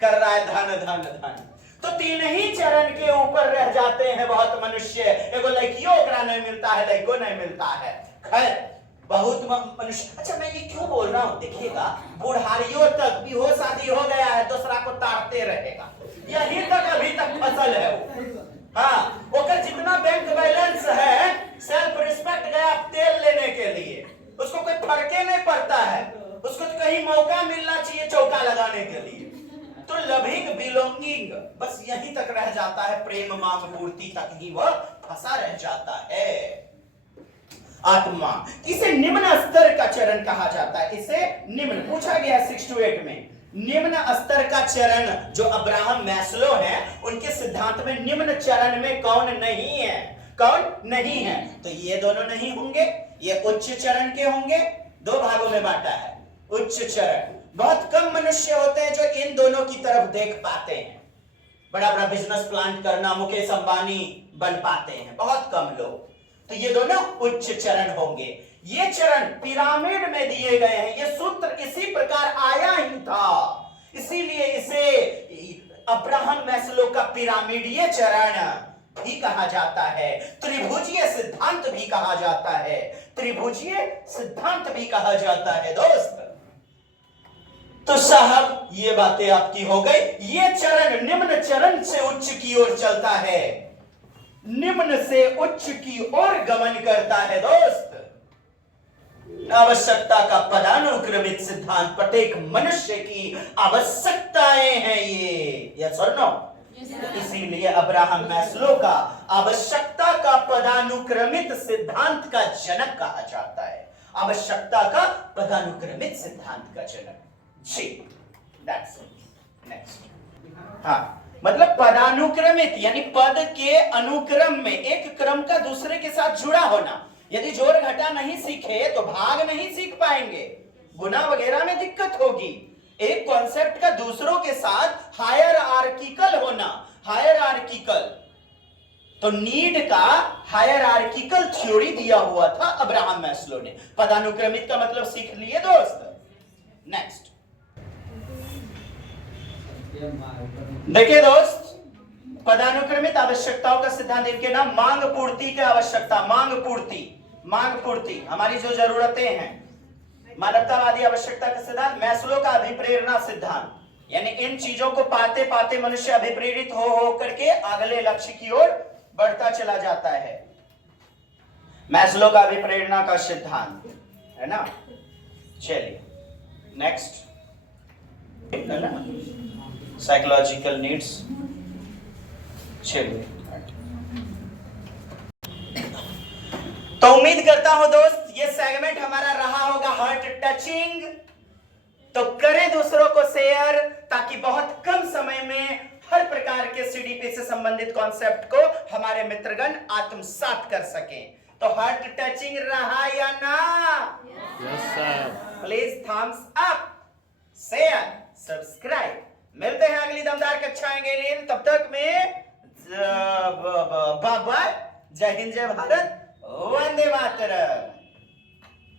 कर रहा है धन धन धन। तो 3 ही चरण के ऊपर रह जाते हैं बहुत मनुष्य। एगो लड़कियों ओकरा नहीं मिलता है, लड़को नहीं मिलता है। खैर बहुत मनुष्य, अच्छा मैं ये क्यों बोल रहा हूँ, देखिएगा बुढ़ारियों तक भी हो शादी हो गया है, दूसरा को ताड़ते रहेगा, यही तक अभी तक फसल है वो। हाँ, ओकर जितना बैंक बैलेंस है, सेल्फ रिस्पेक्ट गया तेल लेने के लिए, उसको कोई फर्के नहीं पड़ता है, उसको तो कहीं मौका मिलना चाहिए चौका लगाने के लिए। तो लविंग बिलोंगिंग बस यहीं तक रह जाता है, प्रेम मांग पूर्ति तक ही वह फंसा रह जाता है। आत्मा, इसे निम्न स्तर का चरण कहा जाता है। इसे निम्न पूछा गया 6 to 8 में, निम्न स्तर का चरण जो अब्राहम मैस्लो है, उनके सिद्धांत में निम्न चरण में कौन नहीं है, कौन नहीं है? तो ये दोनों नहीं होंगे, ये उच्च चरण के होंगे। 2 भागों में बांटा है उच्च चरण। बहुत कम मनुष्य होते हैं जो इन दोनों की तरफ देख पाते हैं, बड़ा बड़ा बिजनेस प्लान करना, मुकेश अंबानी बन पाते हैं, बहुत कम लोग। तो ये दोनों उच्च चरण होंगे। ये चरण पिरामिड में दिए गए हैं, ये सूत्र इसी प्रकार आया ही था, इसीलिए इसे अब्राहम मैस्लो का पिरामिडीय चरण भी कहा जाता है। त्रिभुजीय सिद्धांत सिद्धांत भी कहा जाता है, त्रिभुजीय सिद्धांत भी कहा जाता है दोस्त। तो साहब ये बातें आपकी हो गई। ये चरण निम्न चरण से उच्च की ओर चलता है, निम्न से उच्च की ओर गमन करता है दोस्त। आवश्यकता का पदानुक्रमित सिद्धांत प्रत्येक मनुष्य की आवश्यकताएं हैं ये, यस और नो? इसीलिए अब्राहम मैस्लो का आवश्यकता का पदानुक्रमित सिद्धांत का जनक कहा जाता है। आवश्यकता का पदानुक्रमित सिद्धांत का जनक जी। That's it. नेक्स्ट। हाँ, मतलब पदानुक्रमित यानी पद के अनुक्रम में एक क्रम का दूसरे के साथ जुड़ा होना। यदि जोड़ घटा नहीं सीखे तो भाग नहीं सीख पाएंगे, गुना वगैरह में दिक्कत होगी। एक कॉन्सेप्ट का दूसरों के साथ हायरार्किकल होना, हायरार्किकल, तो नीड का हायरार्किकल थ्योरी दिया हुआ था अब्राहम मैस्लो ने। पदानुक्रमित का मतलब सीख लिए दोस्त। नेक्स्ट देखिए दोस्त, पदानुक्रमित आवश्यकताओं का सिद्धांत, इनके नाम मांग पूर्ति की आवश्यकता, मांग पूर्ति, मांग पूर्ति, हमारी जो जरूरतें हैं, मानवतावादी आवश्यकता का सिद्धांत, मैस्लो का अभिप्रेरणा सिद्धांत, यानी इन चीजों को पाते पाते मनुष्य अभिप्रेरित हो करके अगले लक्ष्य की ओर बढ़ता चला जाता है। मैस्लो का अभिप्रेरणा का सिद्धांत है ना। चलिए नेक्स्ट, साइकोलॉजिकल नीड्स। चलिए, तो उम्मीद करता हूं दोस्त ये सेगमेंट हमारा रहा होगा हार्ट टचिंग। तो करें दूसरों को शेयर, ताकि बहुत कम समय में हर प्रकार के सीडीपी से संबंधित कॉन्सेप्ट को हमारे मित्रगण आत्मसात कर सकें। तो हार्ट टचिंग रहा या ना? Yes sir. Please thumbs up, share, subscribe. मिलते हैं अगली दमदार कक्षाएं के लिए, तब तक में बाय बाय, जय हिंद, जय भारत, वंदे मातरम।